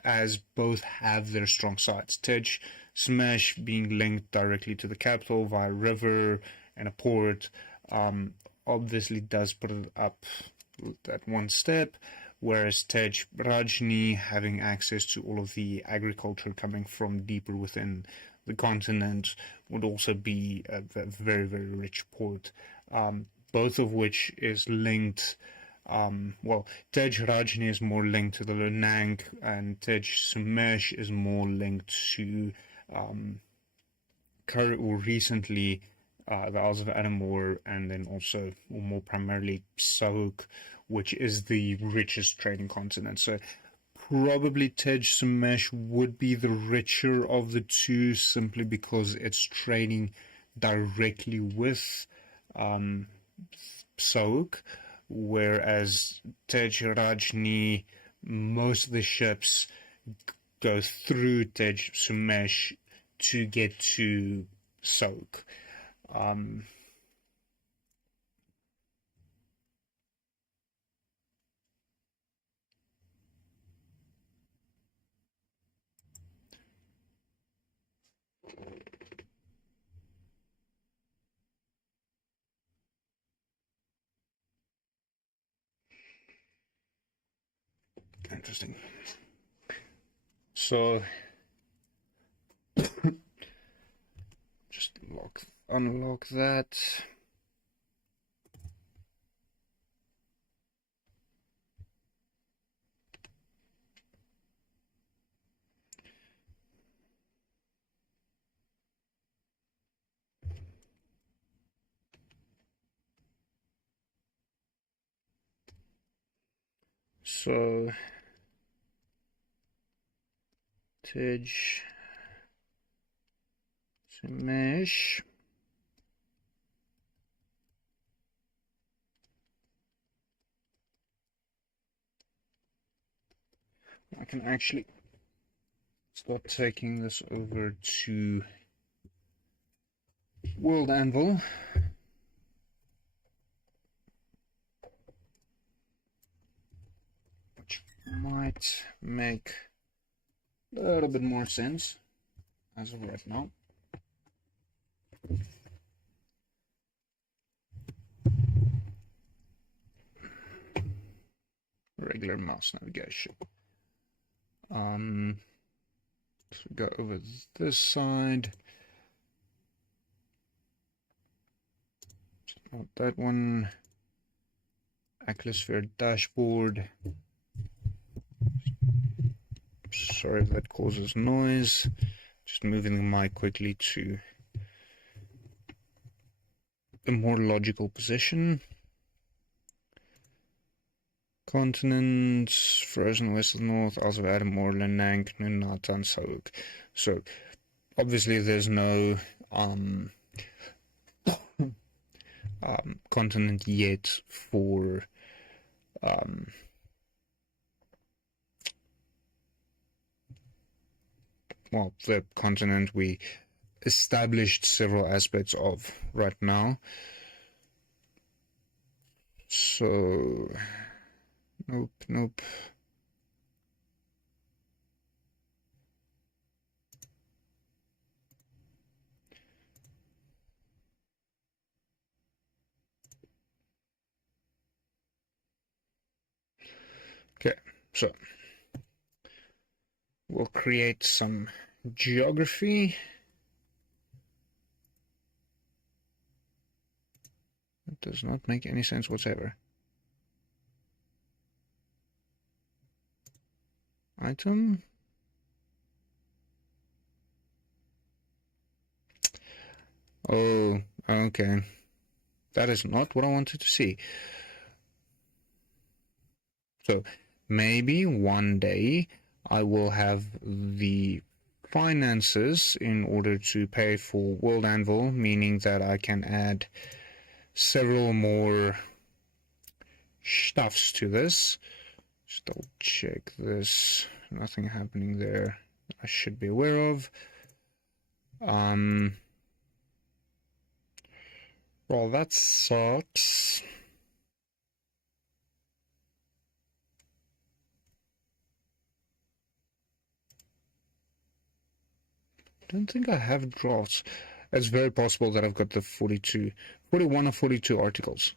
as both have their strong sides. Tej Smash being linked directly to the capital via river and a port, obviously does put it up that one step, whereas Tej Rajni, having access to all of the agriculture coming from deeper within the continent, would also be a very, very rich port, both of which is linked. Well, Tej Rajni is more linked to the Lunang, and Tej Sumesh is more linked to recently the Isles of Adamor, and then also, or more primarily, Sauk, which is the richest trading continent. So probably Tej Sumesh would be the richer of the two, simply because it's trading directly with Sauk, whereas Tej Rajni, most of the ships go through Tej Sumesh to get to Sauk. Interesting. So just unlock that. So Tej Sumesh. I can actually start taking this over to World Anvil. Which might make a little bit more sense as of right now. Regular mouse navigation. So go over this side. Not that one. Atmosphere dashboard. Sorry if that causes noise. Just moving the mic quickly to a more logical position. Continents, frozen west of north, Isles of Adamor, Lenang, Nunatan, Sauk. So obviously there's no continent yet for well, the continent we established several aspects of right now. So nope. Okay, so we'll create some geography. It does not make any sense whatsoever. Item. Oh, okay. That is not what I wanted to see. So maybe one day I will have the finances in order to pay for World Anvil, meaning that I can add several more stuffs to this. Just double check this. Nothing happening there I should be aware of. Well, that sucks. don't think I have drafts. It's very possible that I've got the 41 or 42 articles.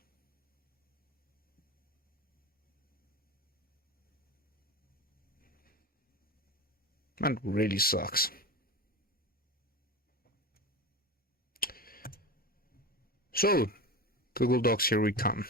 That really sucks. So, Google Docs, here we come.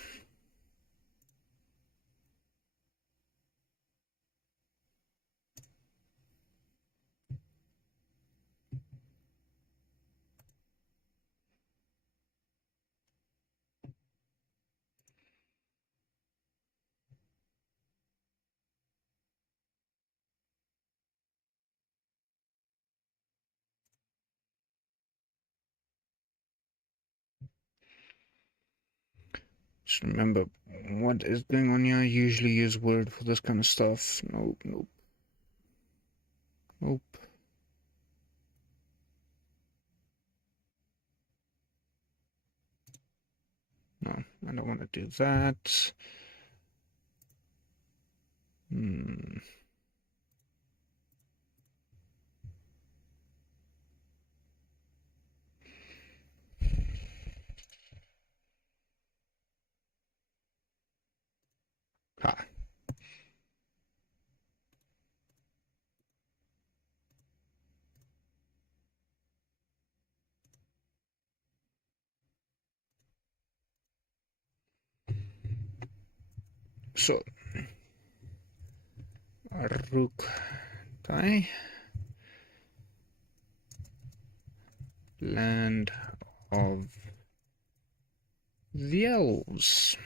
Just remember what is going on here. I usually use Word for this kind of stuff. Nope. No, I don't want to do that. So, Aruktai, land of the elves.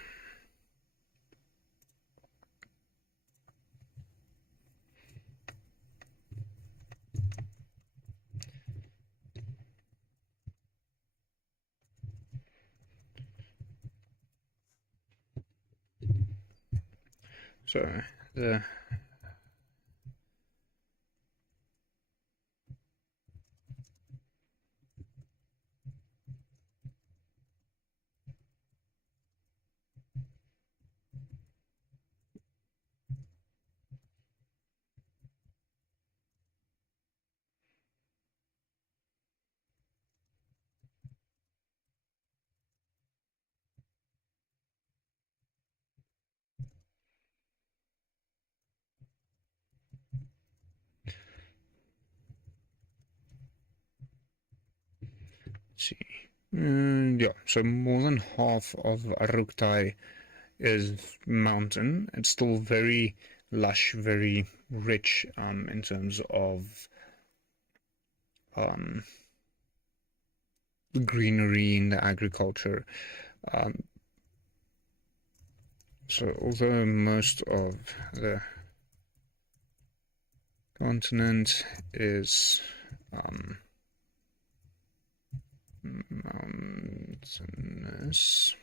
So, let's see. Yeah, so more than half of Aruktai is mountain. It's still very lush, very rich in terms of the greenery and the agriculture. So although most of the continent is mountainous,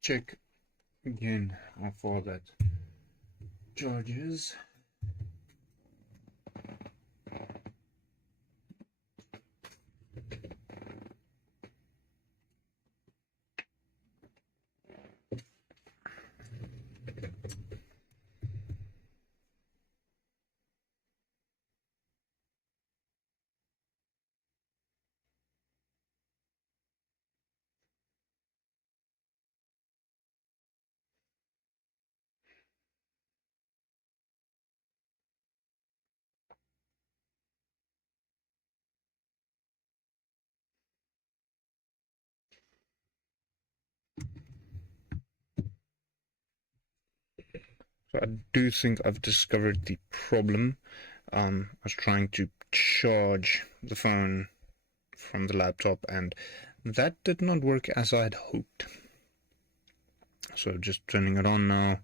check again how far that charges. So I do think I've discovered the problem. I was trying to charge the phone from the laptop, and that did not work as I had hoped. So just turning it on now.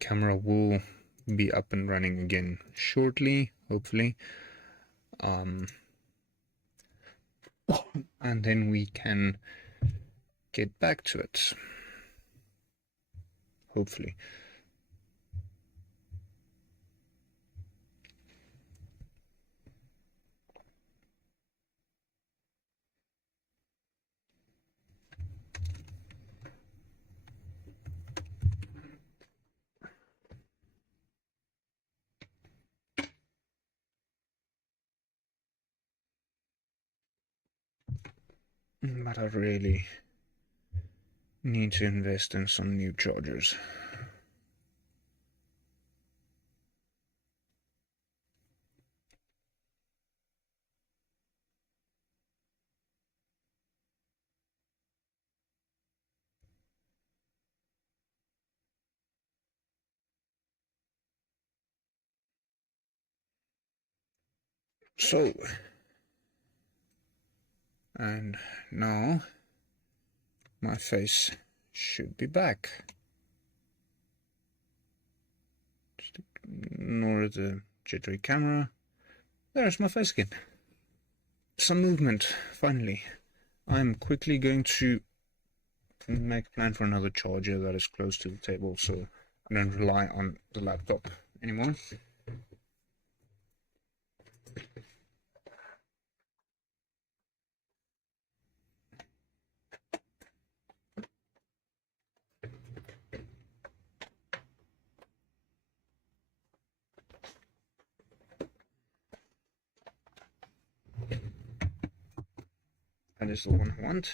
Camera will be up and running again shortly, hopefully. And then we can get back to it, hopefully. But I really need to invest in some new chargers. So, and now my face should be back. Just ignore the jittery camera. There's my face again. Some movement, finally. I'm quickly going to make a plan for another charger that is close to the table, so I don't rely on the laptop anymore. That is the one I want.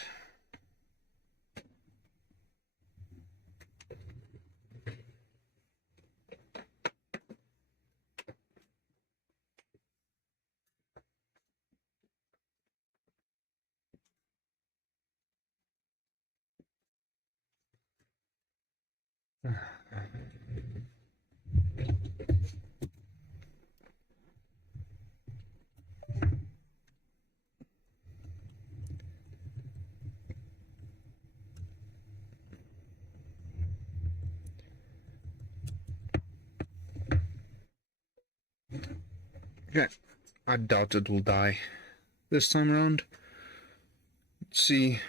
Okay, I doubt it will die this time around. Let's see,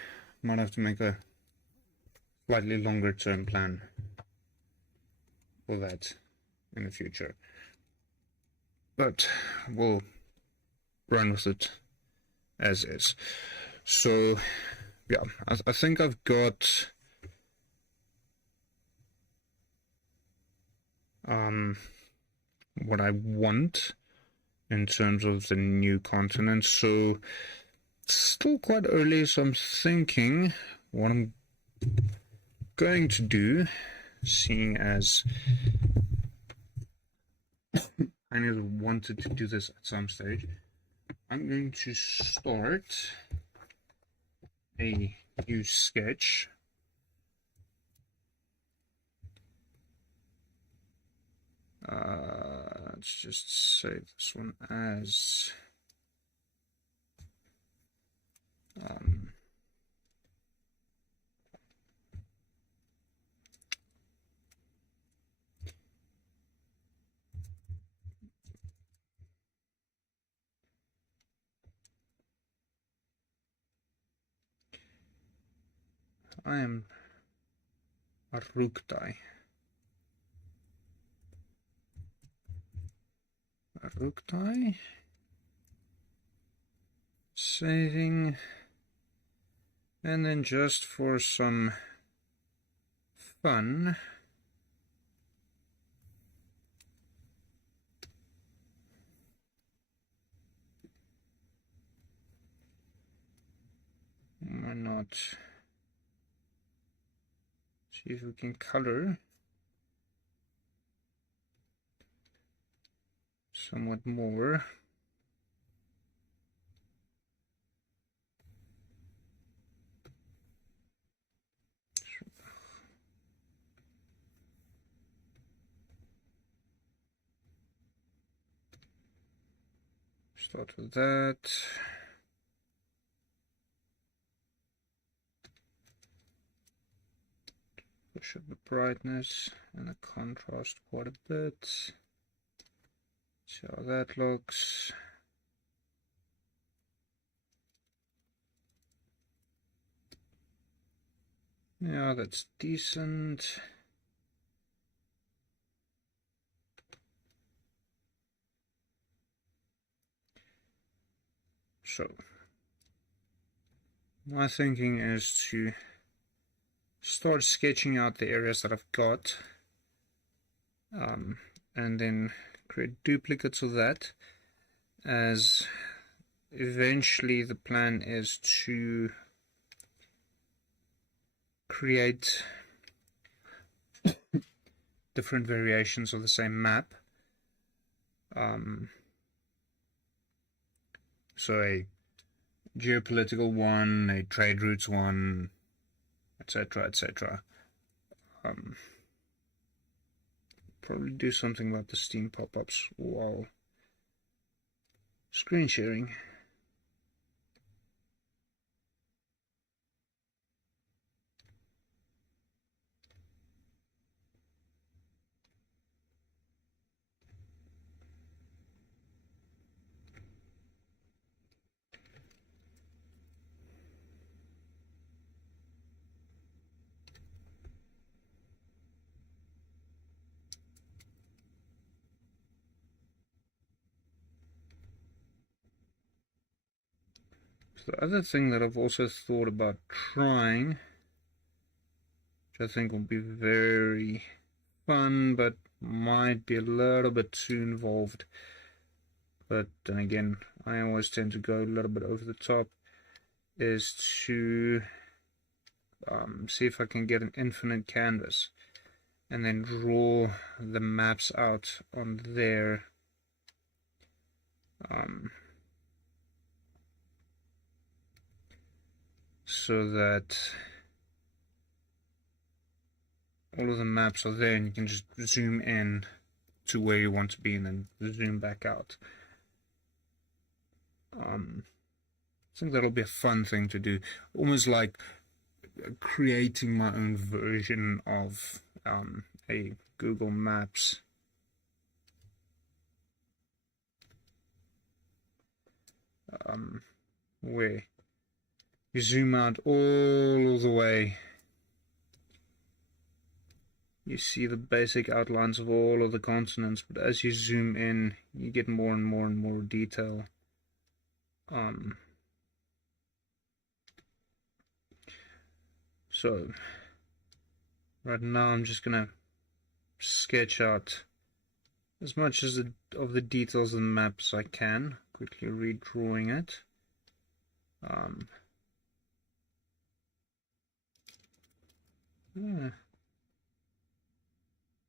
might have to make a slightly longer term plan for that in the future. But we'll run with it as is. So, yeah, I think I've got what I want in terms of the new continent. So it's still quite early, so I'm thinking what I'm going to do, seeing as I wanted to do this at some stage, I'm going to start a new sketch. Let's just save this one as I am Aruktai. Aruktai. Saving. And then just for some fun, why not see if we can color somewhat more. Start with that. Push up the brightness and the contrast quite a bit. See how that looks. Yeah, that's decent. So, my thinking is to start sketching out the areas that I've got, and then create duplicates of that, as eventually the plan is to create different variations of the same map. So a geopolitical one, a trade routes one, etc., etc. Probably do something about the Steam pop-ups while screen sharing. The other thing that I've also thought about trying, which I think will be very fun, but might be a little bit too involved, but then again, I always tend to go a little bit over the top, is to see if I can get an infinite canvas and then draw the maps out on there. So that all of the maps are there and you can just zoom in to where you want to be and then zoom back out. I think that'll be a fun thing to do, almost like creating my own version of a Google Maps. Where you zoom out all the way, you see the basic outlines of all of the continents, but as you zoom in, you get more and more and more detail. So right now I'm just gonna sketch out as much as of the details of the map as I can, quickly redrawing it.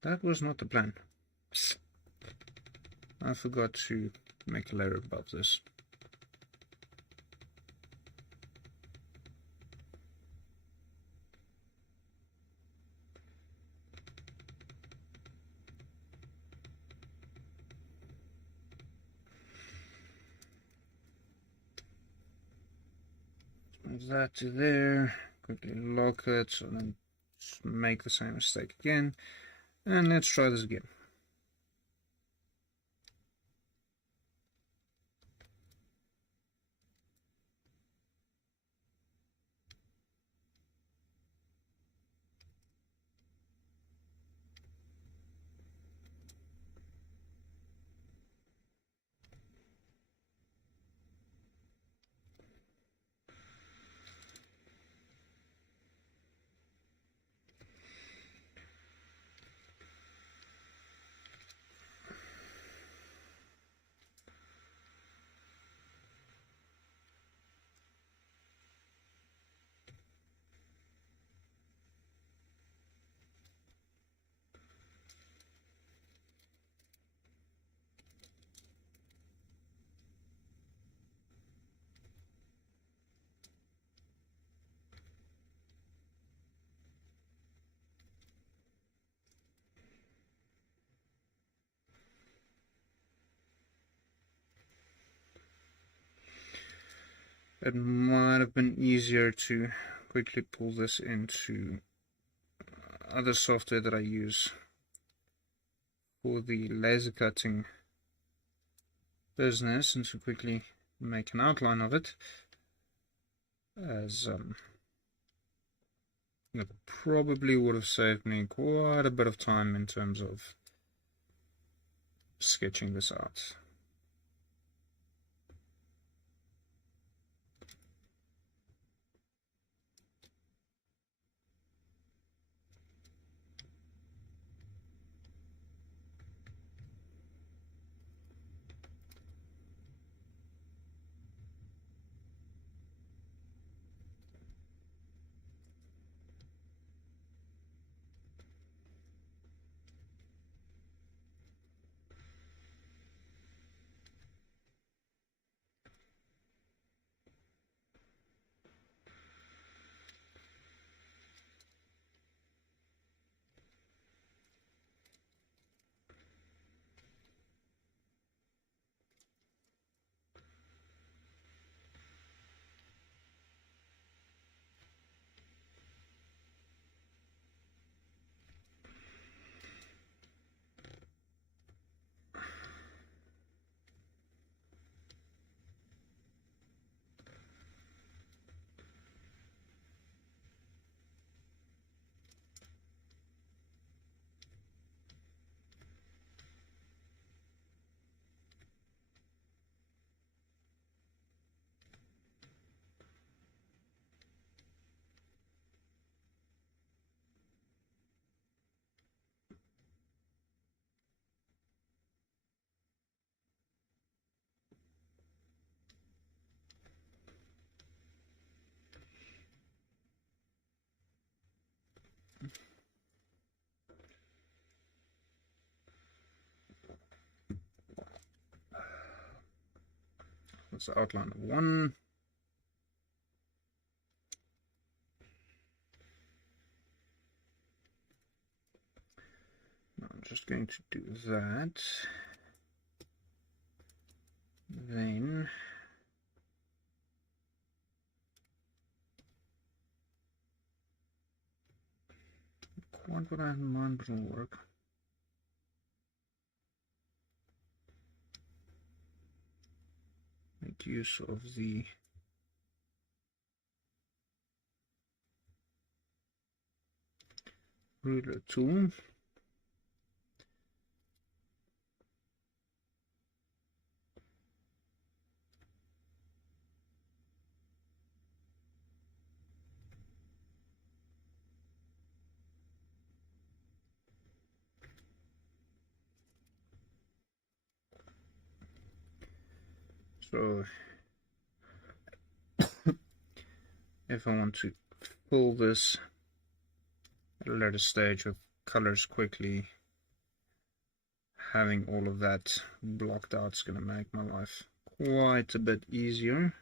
That was not the plan. I forgot to make a layer above this. Move that to there, quickly lock it, so then make the same mistake again, and let's try this again. It might have been easier to quickly pull this into other software that I use for the laser cutting business, and to quickly make an outline of it, as it probably would have saved me quite a bit of time in terms of sketching this out. That's the outline of one. Now I'm just going to do that. Then quite what I have in mind, but it'll work. Make use of the ruler tool. So if I want to fill this at a later stage with colors quickly, having all of that blocked out is going to make my life quite a bit easier.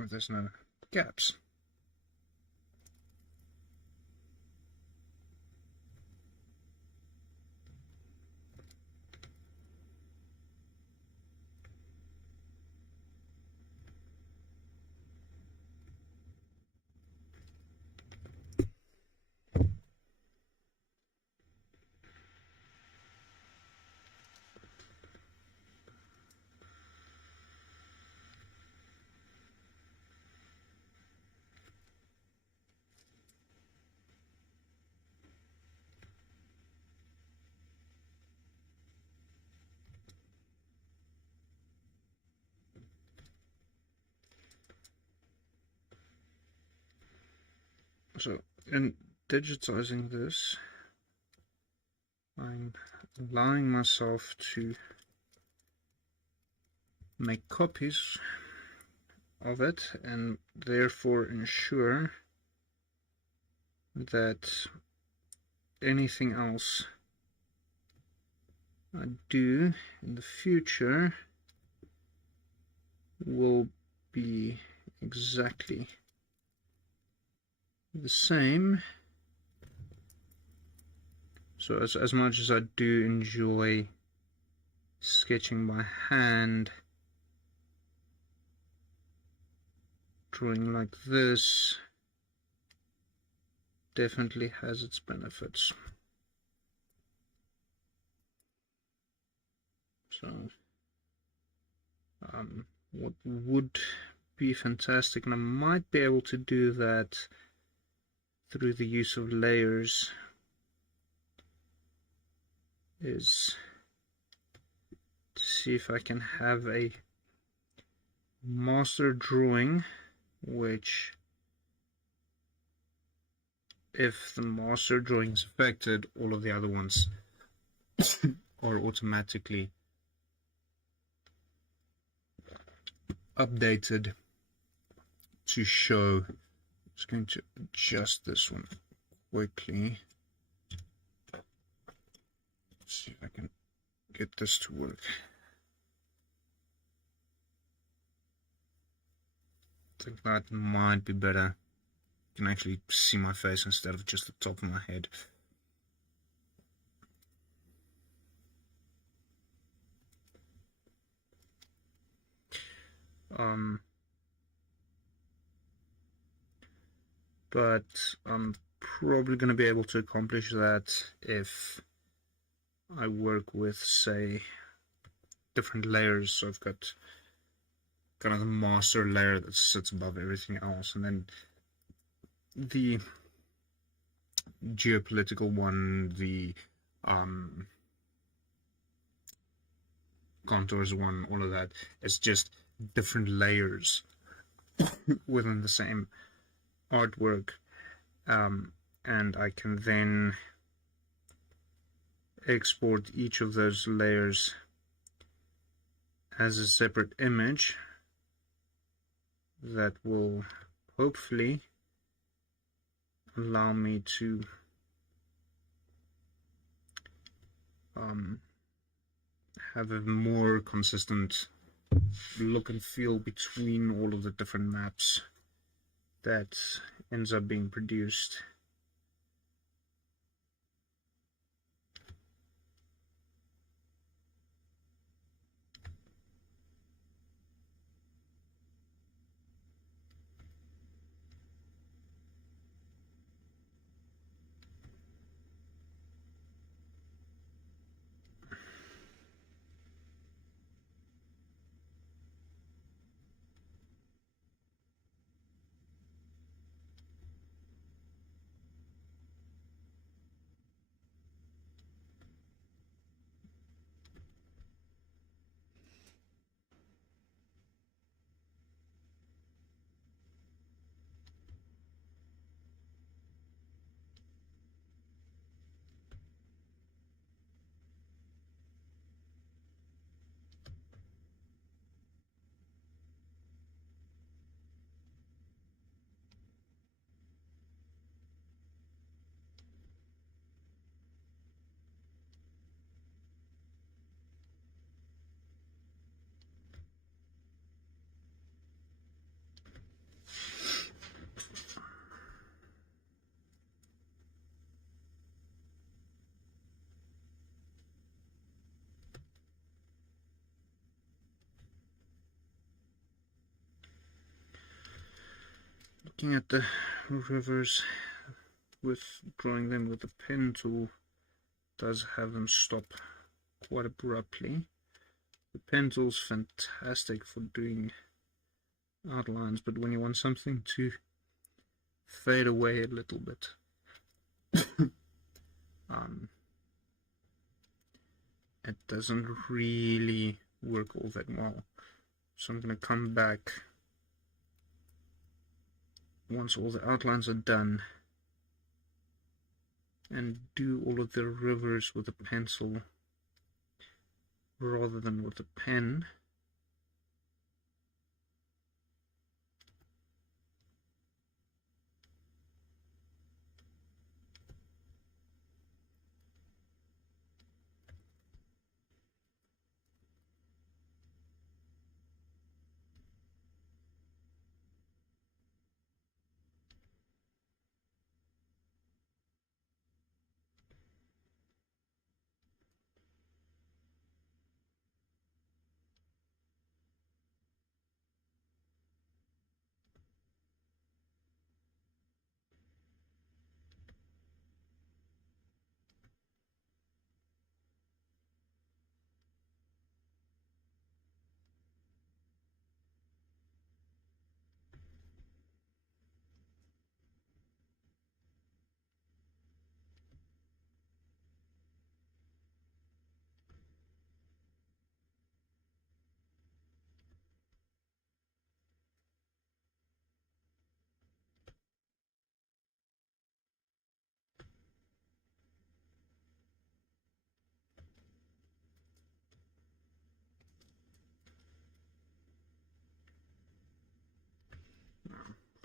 If there's no gaps. So in digitizing this, I'm allowing myself to make copies of it and therefore ensure that anything else I do in the future will be exactly the same. So as much as I do enjoy sketching by hand, drawing like this definitely has its benefits. So what would be fantastic, and I might be able to do that through the use of layers, is to see if I can have a master drawing, which, if the master drawing is affected, all of the other ones are automatically updated to show. I'm just going to adjust this one quickly. Let's see if I can get this to work. I think that might be better. You can actually see my face instead of just the top of my head. But I'm probably going to be able to accomplish that if I work with, say, different layers. So I've got kind of the master layer that sits above everything else, and then the geopolitical one, the contours one, all of that. It's just different layers within the same artwork, and I can then export each of those layers as a separate image that will hopefully allow me to have a more consistent look and feel between all of the different maps that ends up being produced. Looking at the rivers, with drawing them with the pen tool, does have them stop quite abruptly. The pen tool's fantastic for doing outlines, but when you want something to fade away a little bit, it doesn't really work all that well. So I'm going to come back once all the outlines are done and do all of the rivers with a pencil rather than with a pen.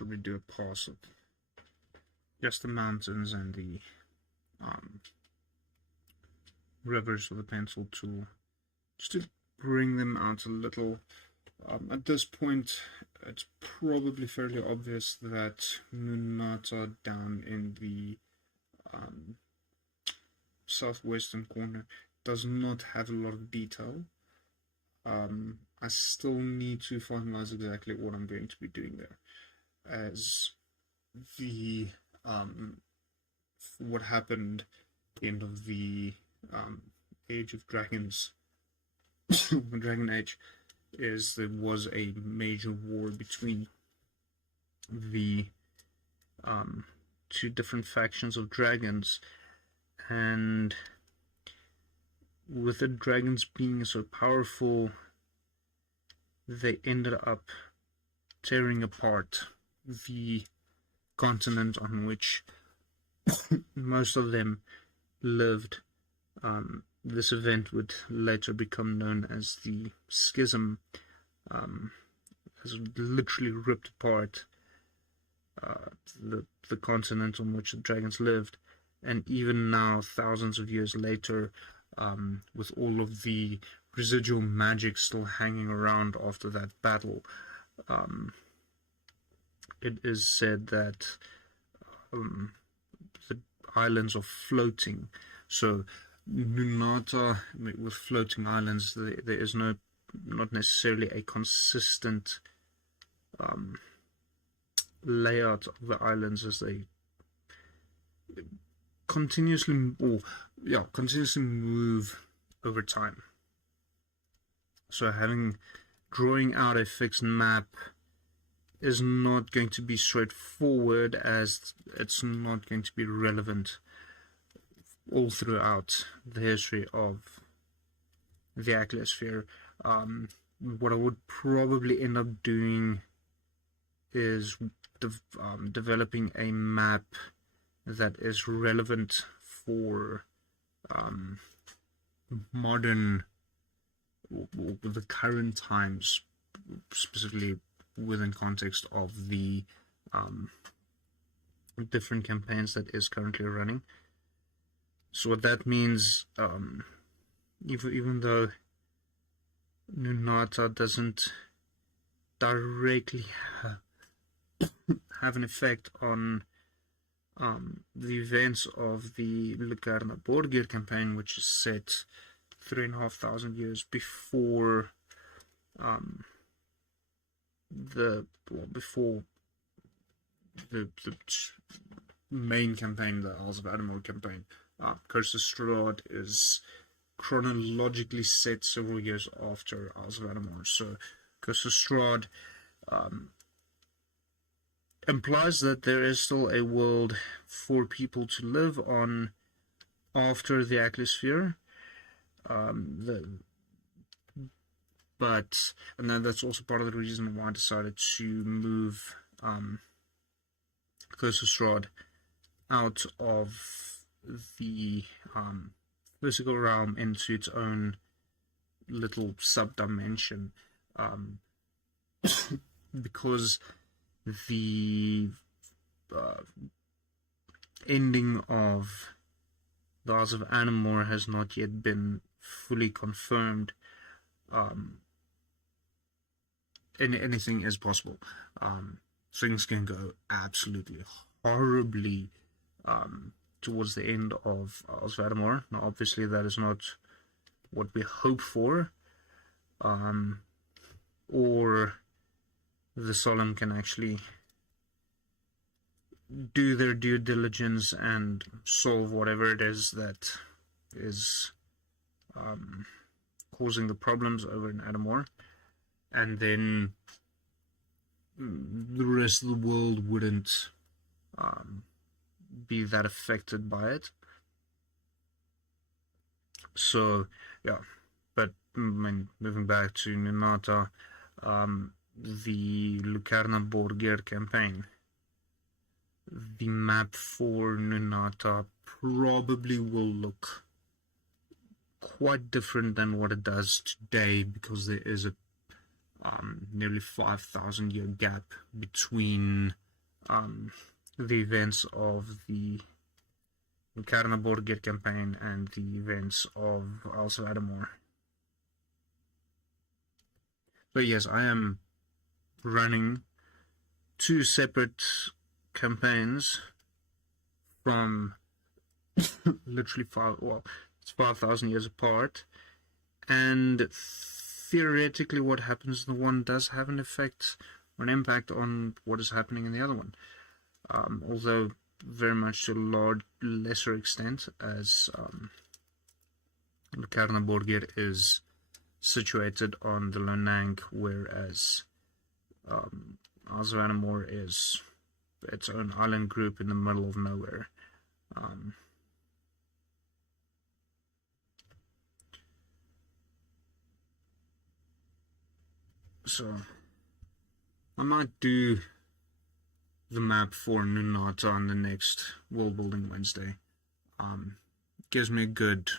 probably do a pass of just the mountains and the rivers with a pencil tool, just to bring them out a little. At this point, it's probably fairly obvious that Nunata down in the southwestern corner does not have a lot of detail. I still need to finalize exactly what I'm going to be doing there, as the what happened end of the Age of Dragons, the Dragon Age, is there was a major war between the two different factions of dragons, and with the dragons being so powerful, they ended up tearing apart the continent on which most of them lived. This event would later become known as the Schism, as it literally ripped apart the continent on which the dragons lived. And even now, thousands of years later, with all of the residual magic still hanging around after that battle, it is said that the islands are floating. So Nunata, with floating islands, there is not necessarily a consistent layout of the islands, as they continuously move over time. So drawing out a fixed map is not going to be straightforward, as it's not going to be relevant all throughout the history of the Atmosphere. What I would probably end up doing is developing a map that is relevant for modern, the current times, specifically within context of the different campaigns that is currently running. So what that means, even though Nunata doesn't directly have an effect on the events of the Lucarna Borgir campaign, which is set 3,500 years before before the main campaign, the Isles of Adamor campaign. Curse of Strahd is chronologically set several years after Isles of Adamor. So Curse of Strahd implies that there is still a world for people to live on after the Atmosphere. And then that's also part of the reason why I decided to move Curse of Strahd out of the physical realm into its own little sub-dimension, because the ending of the Isles of Animor has not yet been fully confirmed. Anything is possible. Things can go absolutely horribly towards the end of Isles of Adamor. Now, obviously, that is not what we hope for, or the Solemn can actually do their due diligence and solve whatever it is that is causing the problems over in Adamor, and then the rest of the world wouldn't be that affected by it. So yeah, but moving back to Nunata, the Lucarna Borgir campaign, the map for Nunata probably will look quite different than what it does today, because there is a nearly 5,000 year gap between the events of the Carnaborgir campaign and the events of Alsvadamore. So yes, I am running 2 separate campaigns from literally it's 5,000 years apart, and theoretically what happens in the one does have an effect or an impact on what is happening in the other one, although very much to a lesser extent, as Carnaborgir is situated on the Lonang, whereas Alsvanamore is its own island group in the middle of nowhere. So I might do the map for Nunata on the next Worldbuilding Wednesday. Gives me a good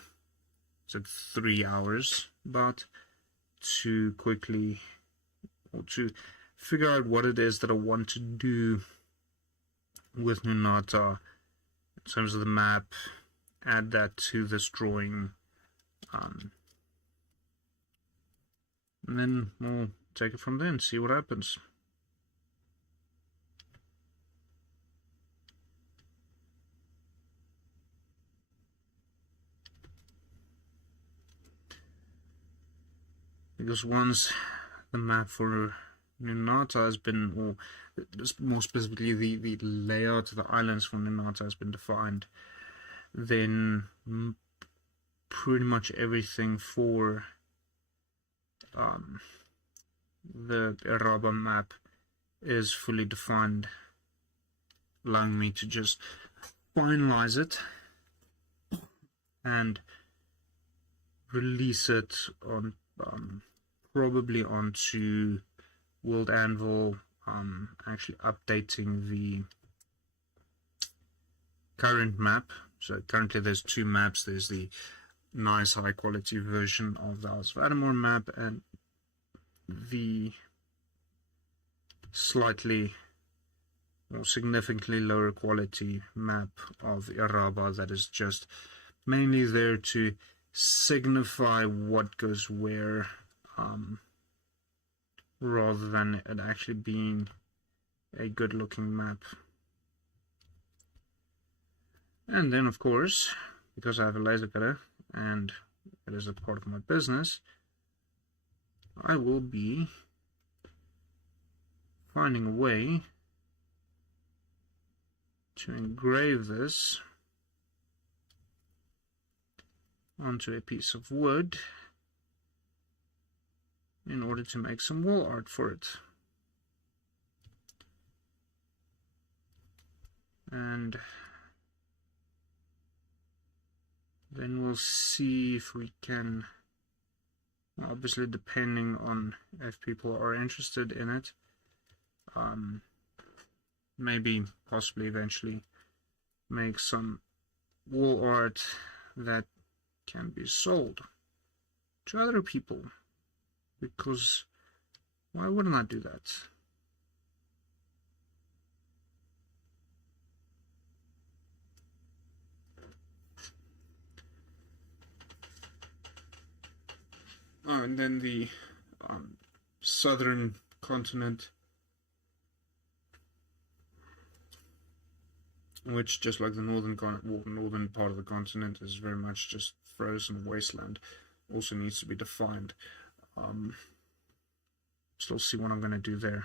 3 hours about to quickly, or to figure out what it is that I want to do with Nunata in terms of the map, add that to this drawing, and then we'll take it from there and see what happens. Because once the map for Nunata has been, or more specifically the layout of the islands for Nunata has been defined, then pretty much everything for the Araba map is fully defined, allowing me to just finalize it and release it on probably onto World Anvil, actually updating the current map. So currently there's 2 maps. There's the nice high quality version of the Alsvadamore map and the slightly or significantly lower quality map of Araba that is just mainly there to signify what goes where, rather than it actually being a good looking map. And then of course, because I have a laser cutter and it is a part of my business, I will be finding a way to engrave this onto a piece of wood in order to make some wall art for it. And then we'll see if we can, obviously depending on if people are interested in it, maybe possibly eventually make some wall art that can be sold to other people, because why wouldn't I do that? Oh, and then the southern continent, which, just like the northern part of the continent, is very much just frozen wasteland, also needs to be defined. Still see what I'm going to do there.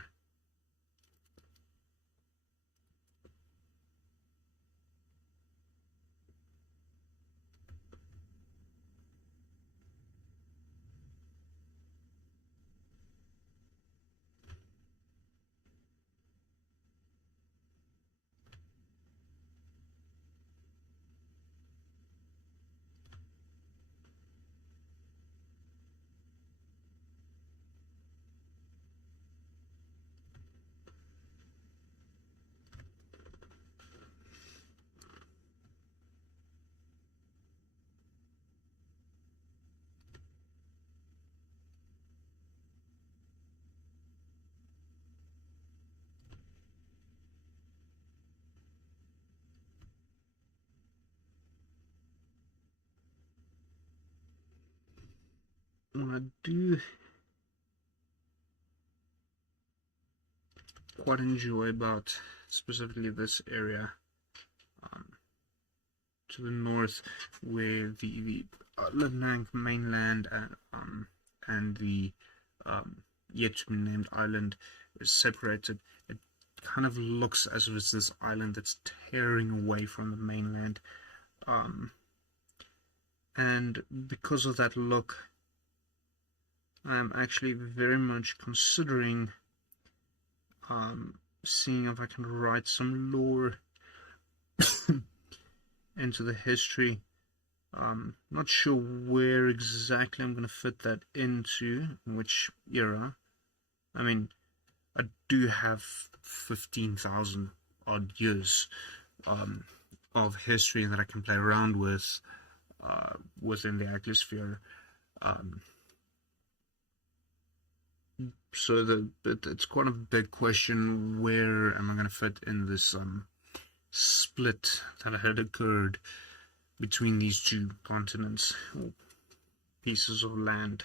what I do quite enjoy about specifically this area to the north, where the Lenang mainland and the yet to be named island is separated. It kind of looks as if it's this island that's tearing away from the mainland, and because of that look, I'm actually very much considering seeing if I can write some lore into the history. Not sure where exactly I'm going to fit that into, in which era. I mean, I do have 15,000 odd years of history that I can play around with within the Atmosphere. So it's quite a big question, where am I going to fit in this split that had occurred between these two continents or pieces of land.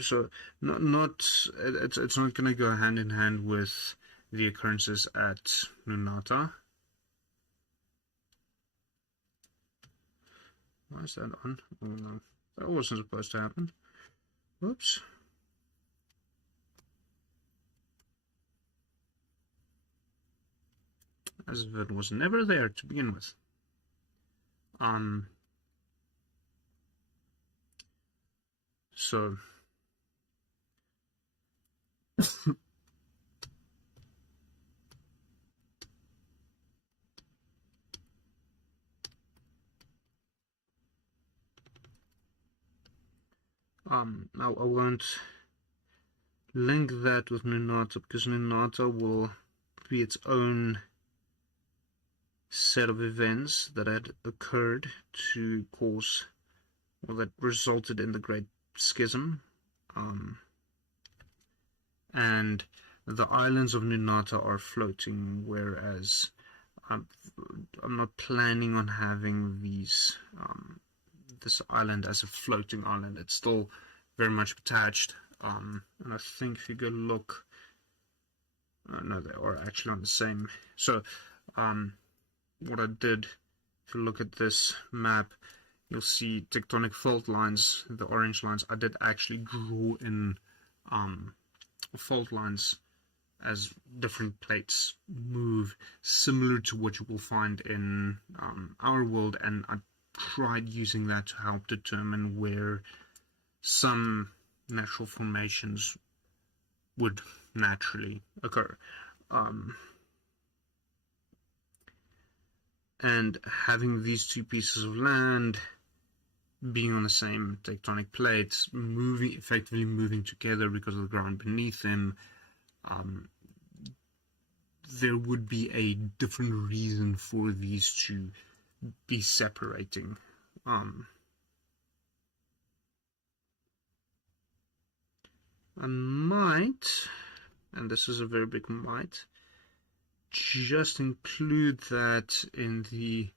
So it's not going to go hand in hand with the occurrences at Nunata. Why is that on? Oh no, that wasn't supposed to happen. Whoops. As if it was never there to begin with. So I won't link that with Nunata, because Nunata will be its own set of events that had occurred to cause, or that resulted in the Great Schism, and the islands of Nunata are floating, whereas I'm not planning on having these this island as a floating island. It's still very much attached, and I think if you go look, no, they are actually on the same. So what I did, if you look at this map, you'll see tectonic fault lines, the orange lines. I did actually draw in fault lines as different plates move, similar to what you will find in our world, and I tried using that to help determine where some natural formations would naturally occur. And having these two pieces of land being on the same tectonic plates, effectively moving together because of the ground beneath them, there would be a different reason for these to be separating. I might, and this is a very big might, just include that in the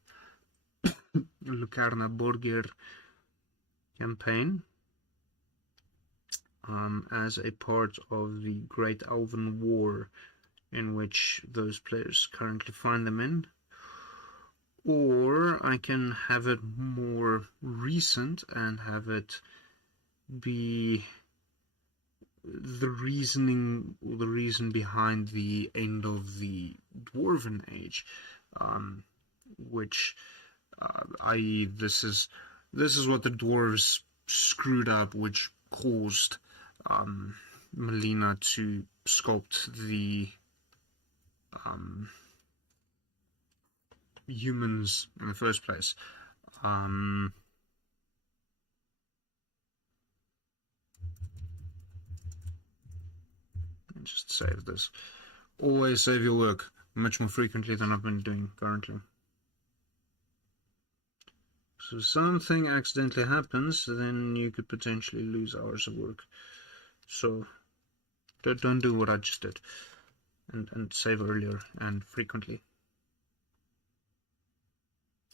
Lucarna Borgir campaign, as a part of the Great Elven War in which those players currently find them in. Or I can have it more recent and have it be the reasoning, or the reason behind the end of the Dwarven Age, which, i.e., this is what the dwarves screwed up, which caused Melina to sculpt the humans in the first place. Just save this. Always save your work, much more frequently than I've been doing currently. So something accidentally happens, then you could potentially lose hours of work. So don't do what I just did, and save earlier and frequently.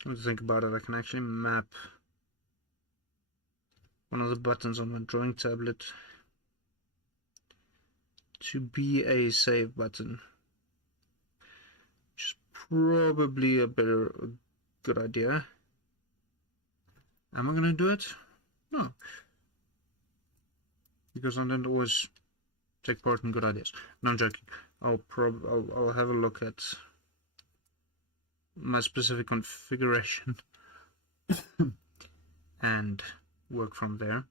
When you think about it, I can actually map one of the buttons on my drawing tablet to be a save button, which is probably a good idea. Am I gonna do it? No, because I don't always take part in good ideas. No, I'm joking. I'll have a look at my specific configuration and work from there.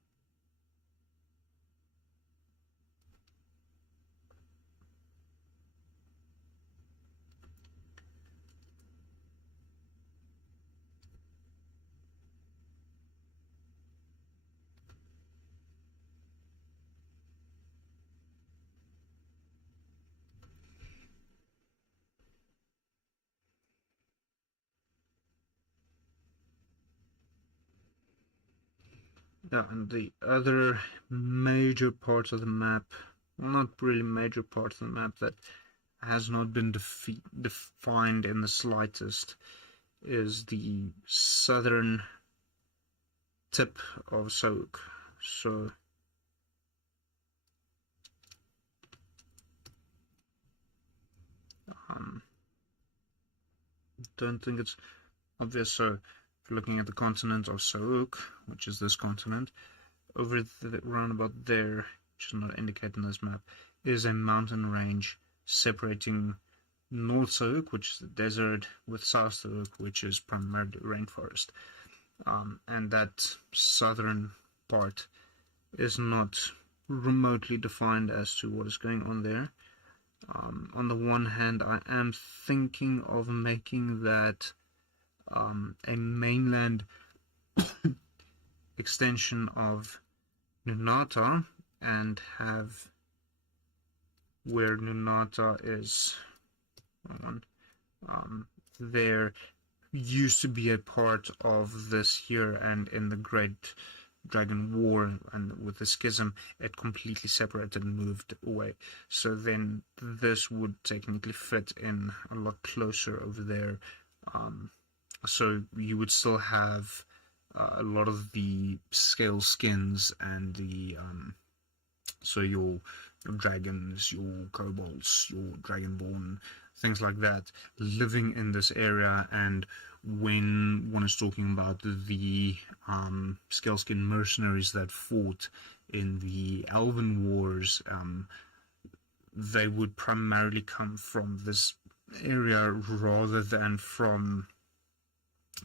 Yeah, and the other major part of the map, well, not really major part of the map that has not been defined in the slightest, is the southern tip of Sauk. So don't think it's obvious. So if you're looking at the continent of Sauk, which is this continent, over around about there, which is not indicated in this map, is a mountain range separating North Sauk, which is the desert, with South Sauk, which is primarily rainforest. And that southern part is not remotely defined as to what is going on there. On the one hand, I am thinking of making that a mainland extension of Nunata, and have where Nunata is there used to be a part of this here, and in the Great Dragon War and with the schism, it completely separated and moved away. So then this would technically fit in a lot closer over there. So you would still have a lot of the scale skins and the so your dragons, your kobolds, your dragonborn, things like that, living in this area. And when one is talking about the scale skin mercenaries that fought in the Elven Wars, they would primarily come from this area rather than from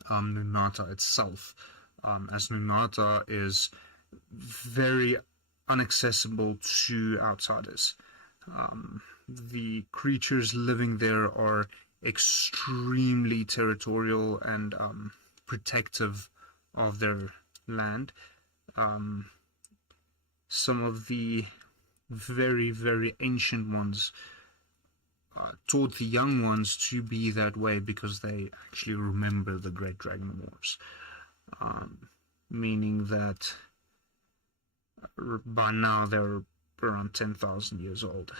Nunata itself, as Nunata is very inaccessible to outsiders. The creatures living there are extremely territorial and protective of their land. Some of the very, very ancient ones taught the young ones to be that way because they actually remember the Great Dragon Wars, meaning that by now they're around 10,000 years old.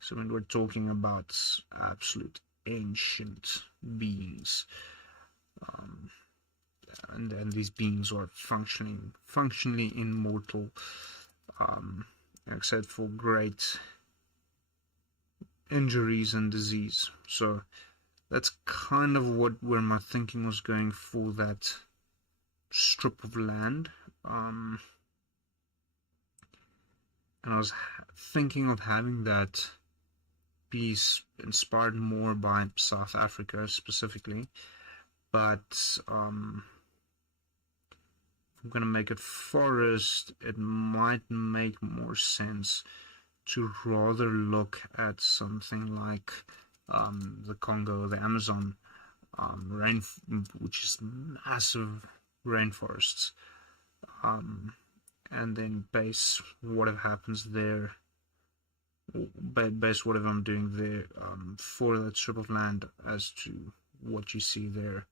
So when we're talking about absolute ancient beings, and these beings are functionally immortal, except for great injuries and disease. So that's kind of where my thinking was going for that strip of land. And I was thinking of having that be inspired more by South Africa specifically, but if I'm going to make it forest, it might make more sense to rather look at something like the Congo, the Amazon, which is massive rainforests, and then base whatever happens there, base whatever I'm doing there for that strip of land as to what you see there,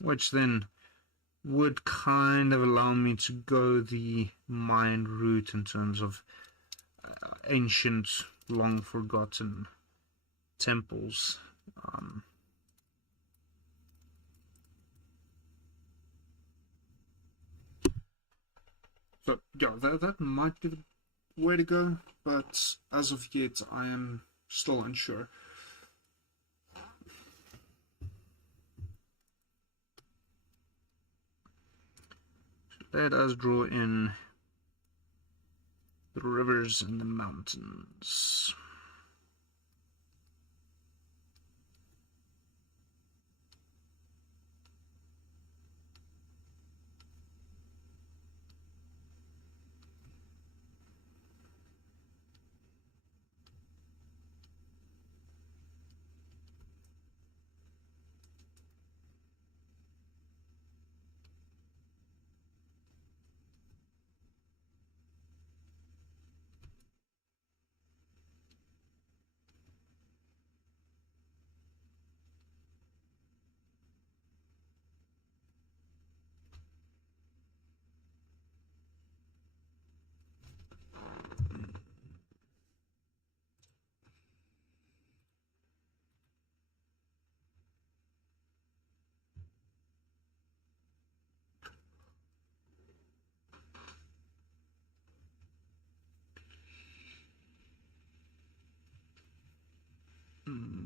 which then would kind of allow me to go the Mayan route in terms of ancient, long forgotten temples. So yeah, that might be the way to go, but as of yet, I am still unsure. Let us draw in the rivers and the mountains.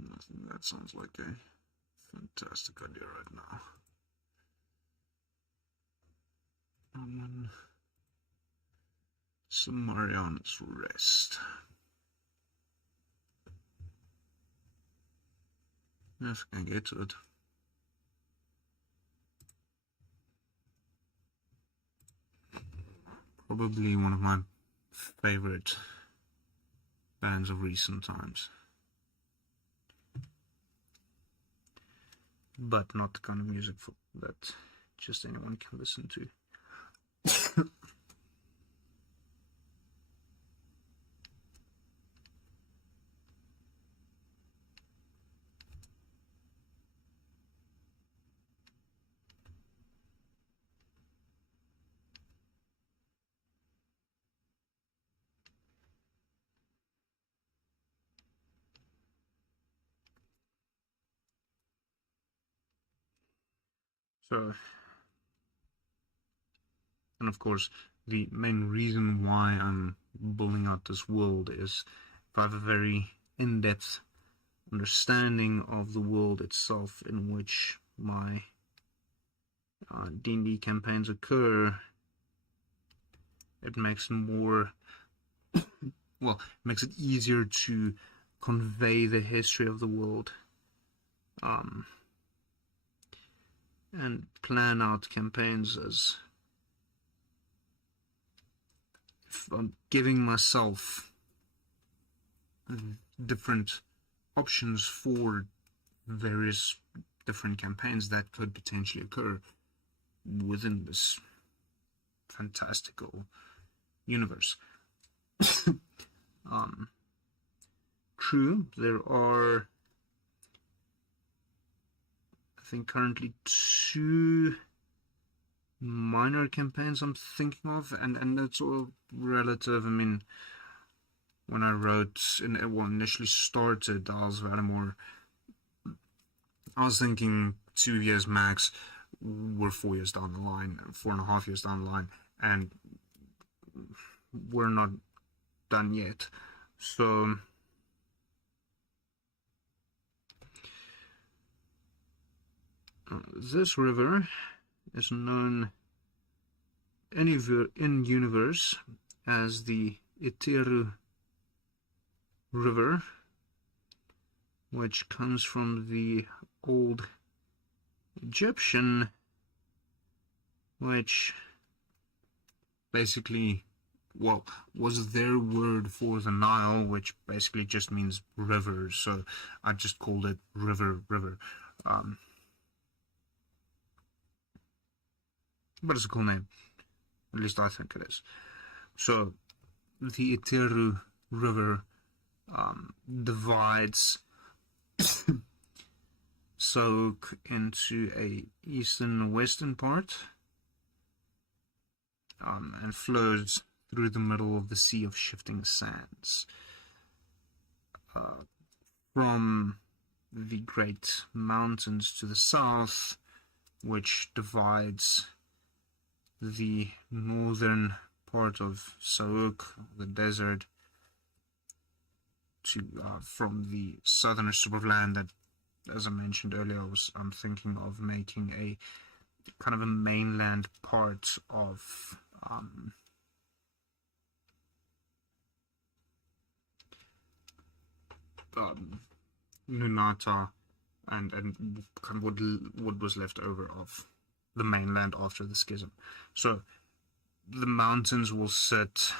I think that sounds like a fantastic idea right now. And then some Mariana's rest. If I can get to it. Probably one of my favorite bands of recent times. But not the kind of music that just anyone can listen to. So, and of course, the main reason why I'm building out this world is if I have a very in-depth understanding of the world itself in which my D&D campaigns occur, it makes more, well, it makes it easier to convey the history of the world and plan out campaigns as if I'm giving myself different options for various different campaigns that could potentially occur within this fantastical universe. True, there are, I think, currently 2 minor campaigns I'm thinking of, and that's all relative. I mean, when I wrote, initially started Isles of Adamore, I was thinking 2 years max. We're 4 years down the line, 4.5 years down the line, and we're not done yet. So this river is known in universe as the Iteru River, which comes from the old Egyptian, which basically, well, was their word for the Nile, which basically just means river, so I just called it river. But it's a cool name, at least I think it is. So the Iteru River divides Soak into a eastern and western part, and flows through the middle of the Sea of Shifting Sands. From the Great Mountains to the south, which divides the northern part of Sauk, the desert, to from the southern strip of land that, as I mentioned earlier, I'm thinking of making a kind of a mainland part of Nunata, and kind of what was left over of the mainland after the schism. So the mountains will sit.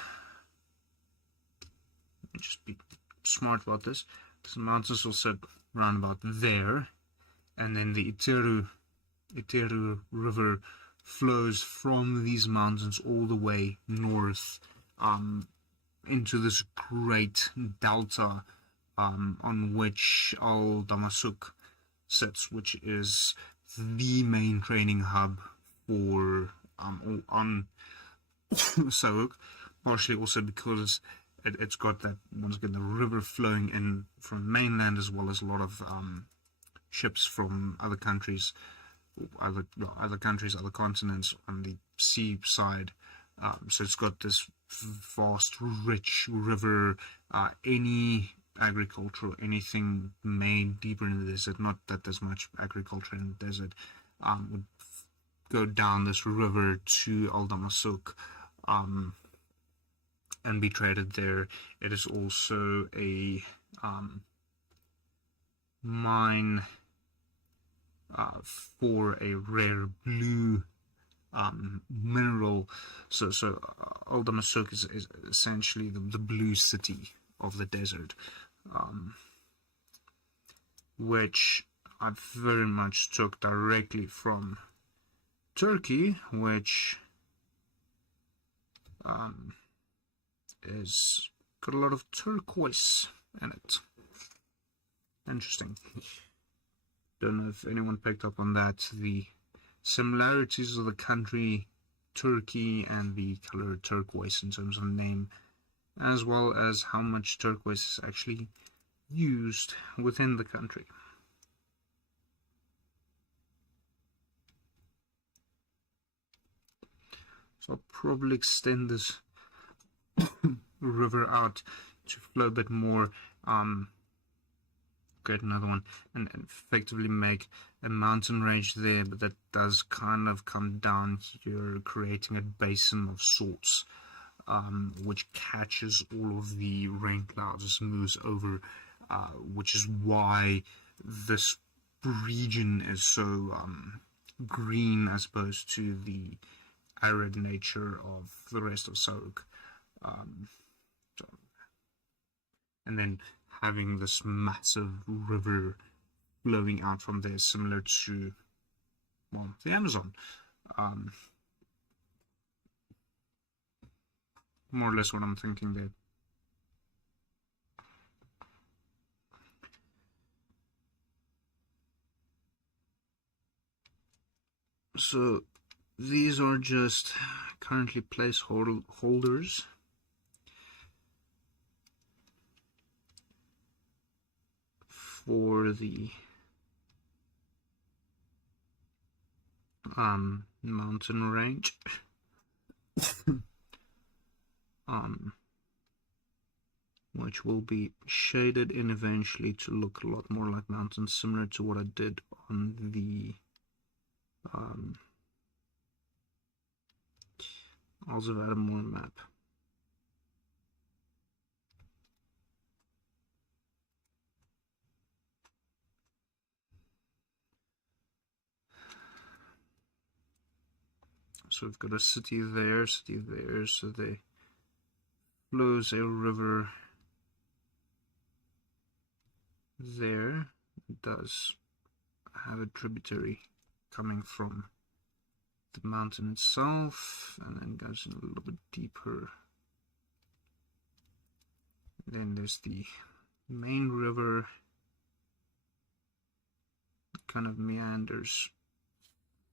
Just be smart about this. The mountains will sit around about there, and then the Iteru River flows from these mountains all the way north into this great delta on which Al Damasuk sits, which is the main training hub for on Sauk, partially also because it's got that, once again, the river flowing in from mainland, as well as a lot of ships from other countries, other continents on the sea side. So it's got this vast, rich river. Any agriculture, anything made deeper in the desert, not that there's much agriculture in the desert, would go down this river to Al Damasuk and be traded there. It is also a mine for a rare blue mineral. So Al Damasuk is essentially the blue city of the desert, which I very much took directly from Turkey, which is got a lot of turquoise in it. Interesting. Don't know if anyone picked up on that. The similarities of the country Turkey and the color turquoise in terms of name, as well as how much turquoise is actually used within the country. So I'll probably extend this river out to flow a bit more, create another one, and effectively make a mountain range there, but that does kind of come down here, creating a basin of sorts, which catches all of the rain clouds as it moves over, which is why this region is so green as opposed to the arid nature of the rest of Sauk. And then having this massive river flowing out from there, similar to, well, the Amazon. More or less what I'm thinking there. So these are just currently placeholders. For the mountain range. Which will be shaded in eventually to look a lot more like mountains, similar to what I did on the Isles of Adamore map. So we've got a city there, so they flows a river there. It does have a tributary coming from the mountain itself, and then goes in a little bit deeper. Then there's the main river, it kind of meanders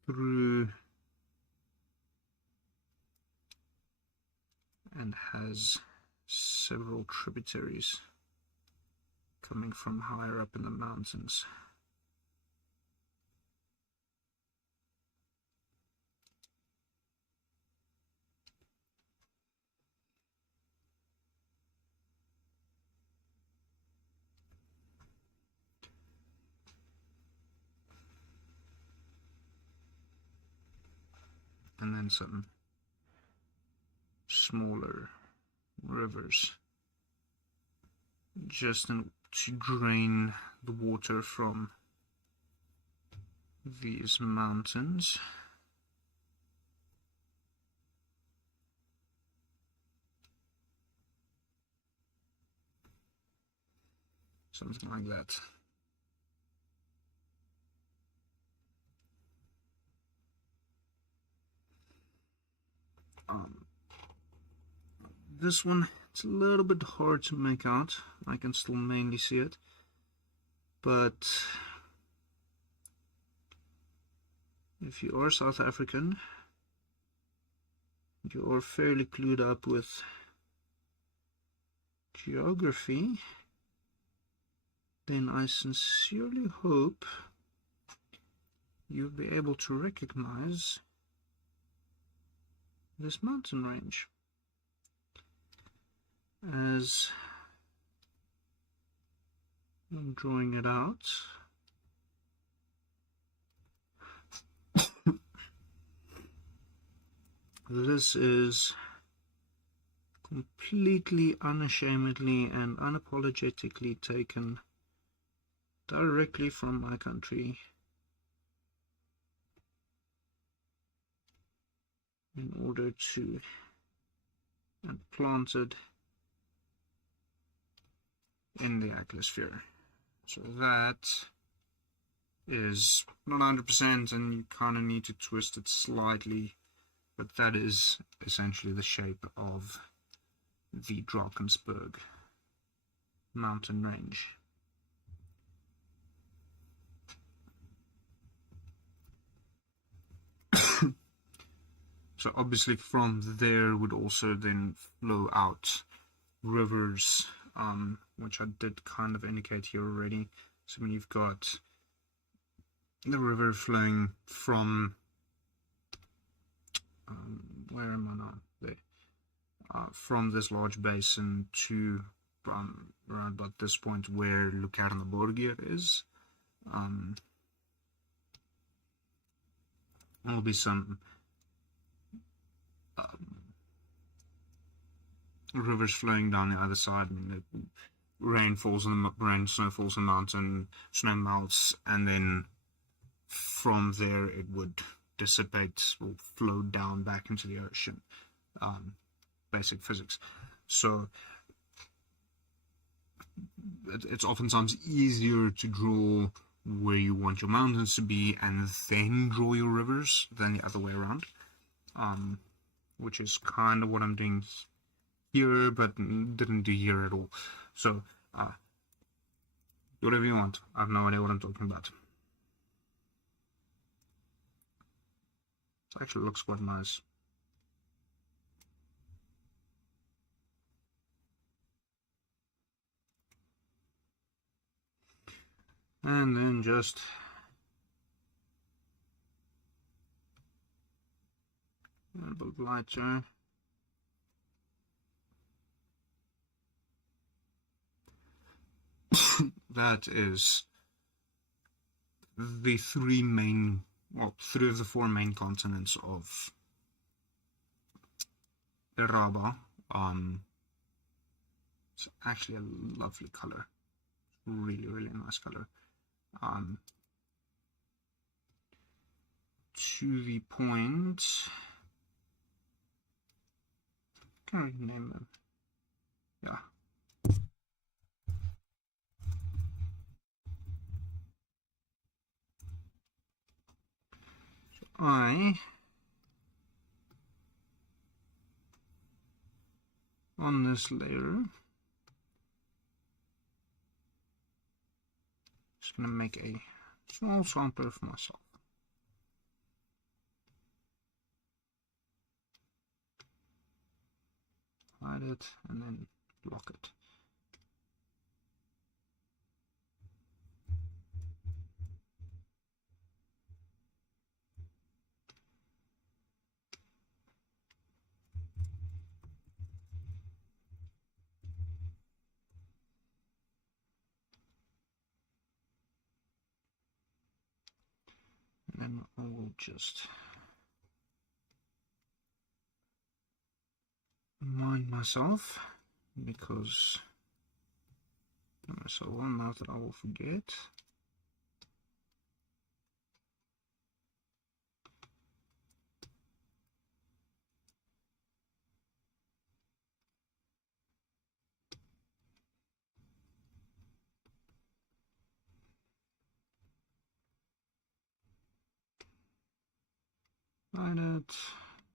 through and has several tributaries coming from higher up in the mountains. and then some smaller rivers, just to drain the water from these mountains. Something like that. This one, it's a little bit hard to make out. I can still mainly see it, but if you are South African, you are fairly clued up with geography, then I sincerely hope you'll be able to recognize this mountain range. As I'm drawing it out, this is completely unashamedly and unapologetically taken directly from my country in order to, and planted in the atmosphere. So that is not 100%, and you kind of need to twist it slightly, but that is essentially the shape of the Drakensberg mountain range. So obviously from there would also then flow out rivers, which I did kind of indicate here already. So when you've got the river flowing from, where am I now? There. From this large basin to around about this point where Lucarnaborgier is, there'll be some rivers flowing down the other side, and rain falls on the rain, snow falls on the mountain, snow melts, and then from there it would dissipate or flow down back into the ocean. Basic physics. So it's oftentimes easier to draw where you want your mountains to be and then draw your rivers than the other way around, which is kind of what I'm doing here, but didn't do here at all. So do whatever you want. I have no idea what I'm talking about. It actually looks quite nice. And then just a little bit lighter. That is the three of the four main continents of Iraba. It's actually a lovely color. Really, really nice color. To the point, can't rename them. Yeah. So on this layer, just gonna make a small sampler for myself. Hide it and then block it. And then we'll just remind myself, because so well now that I will forget. Find it.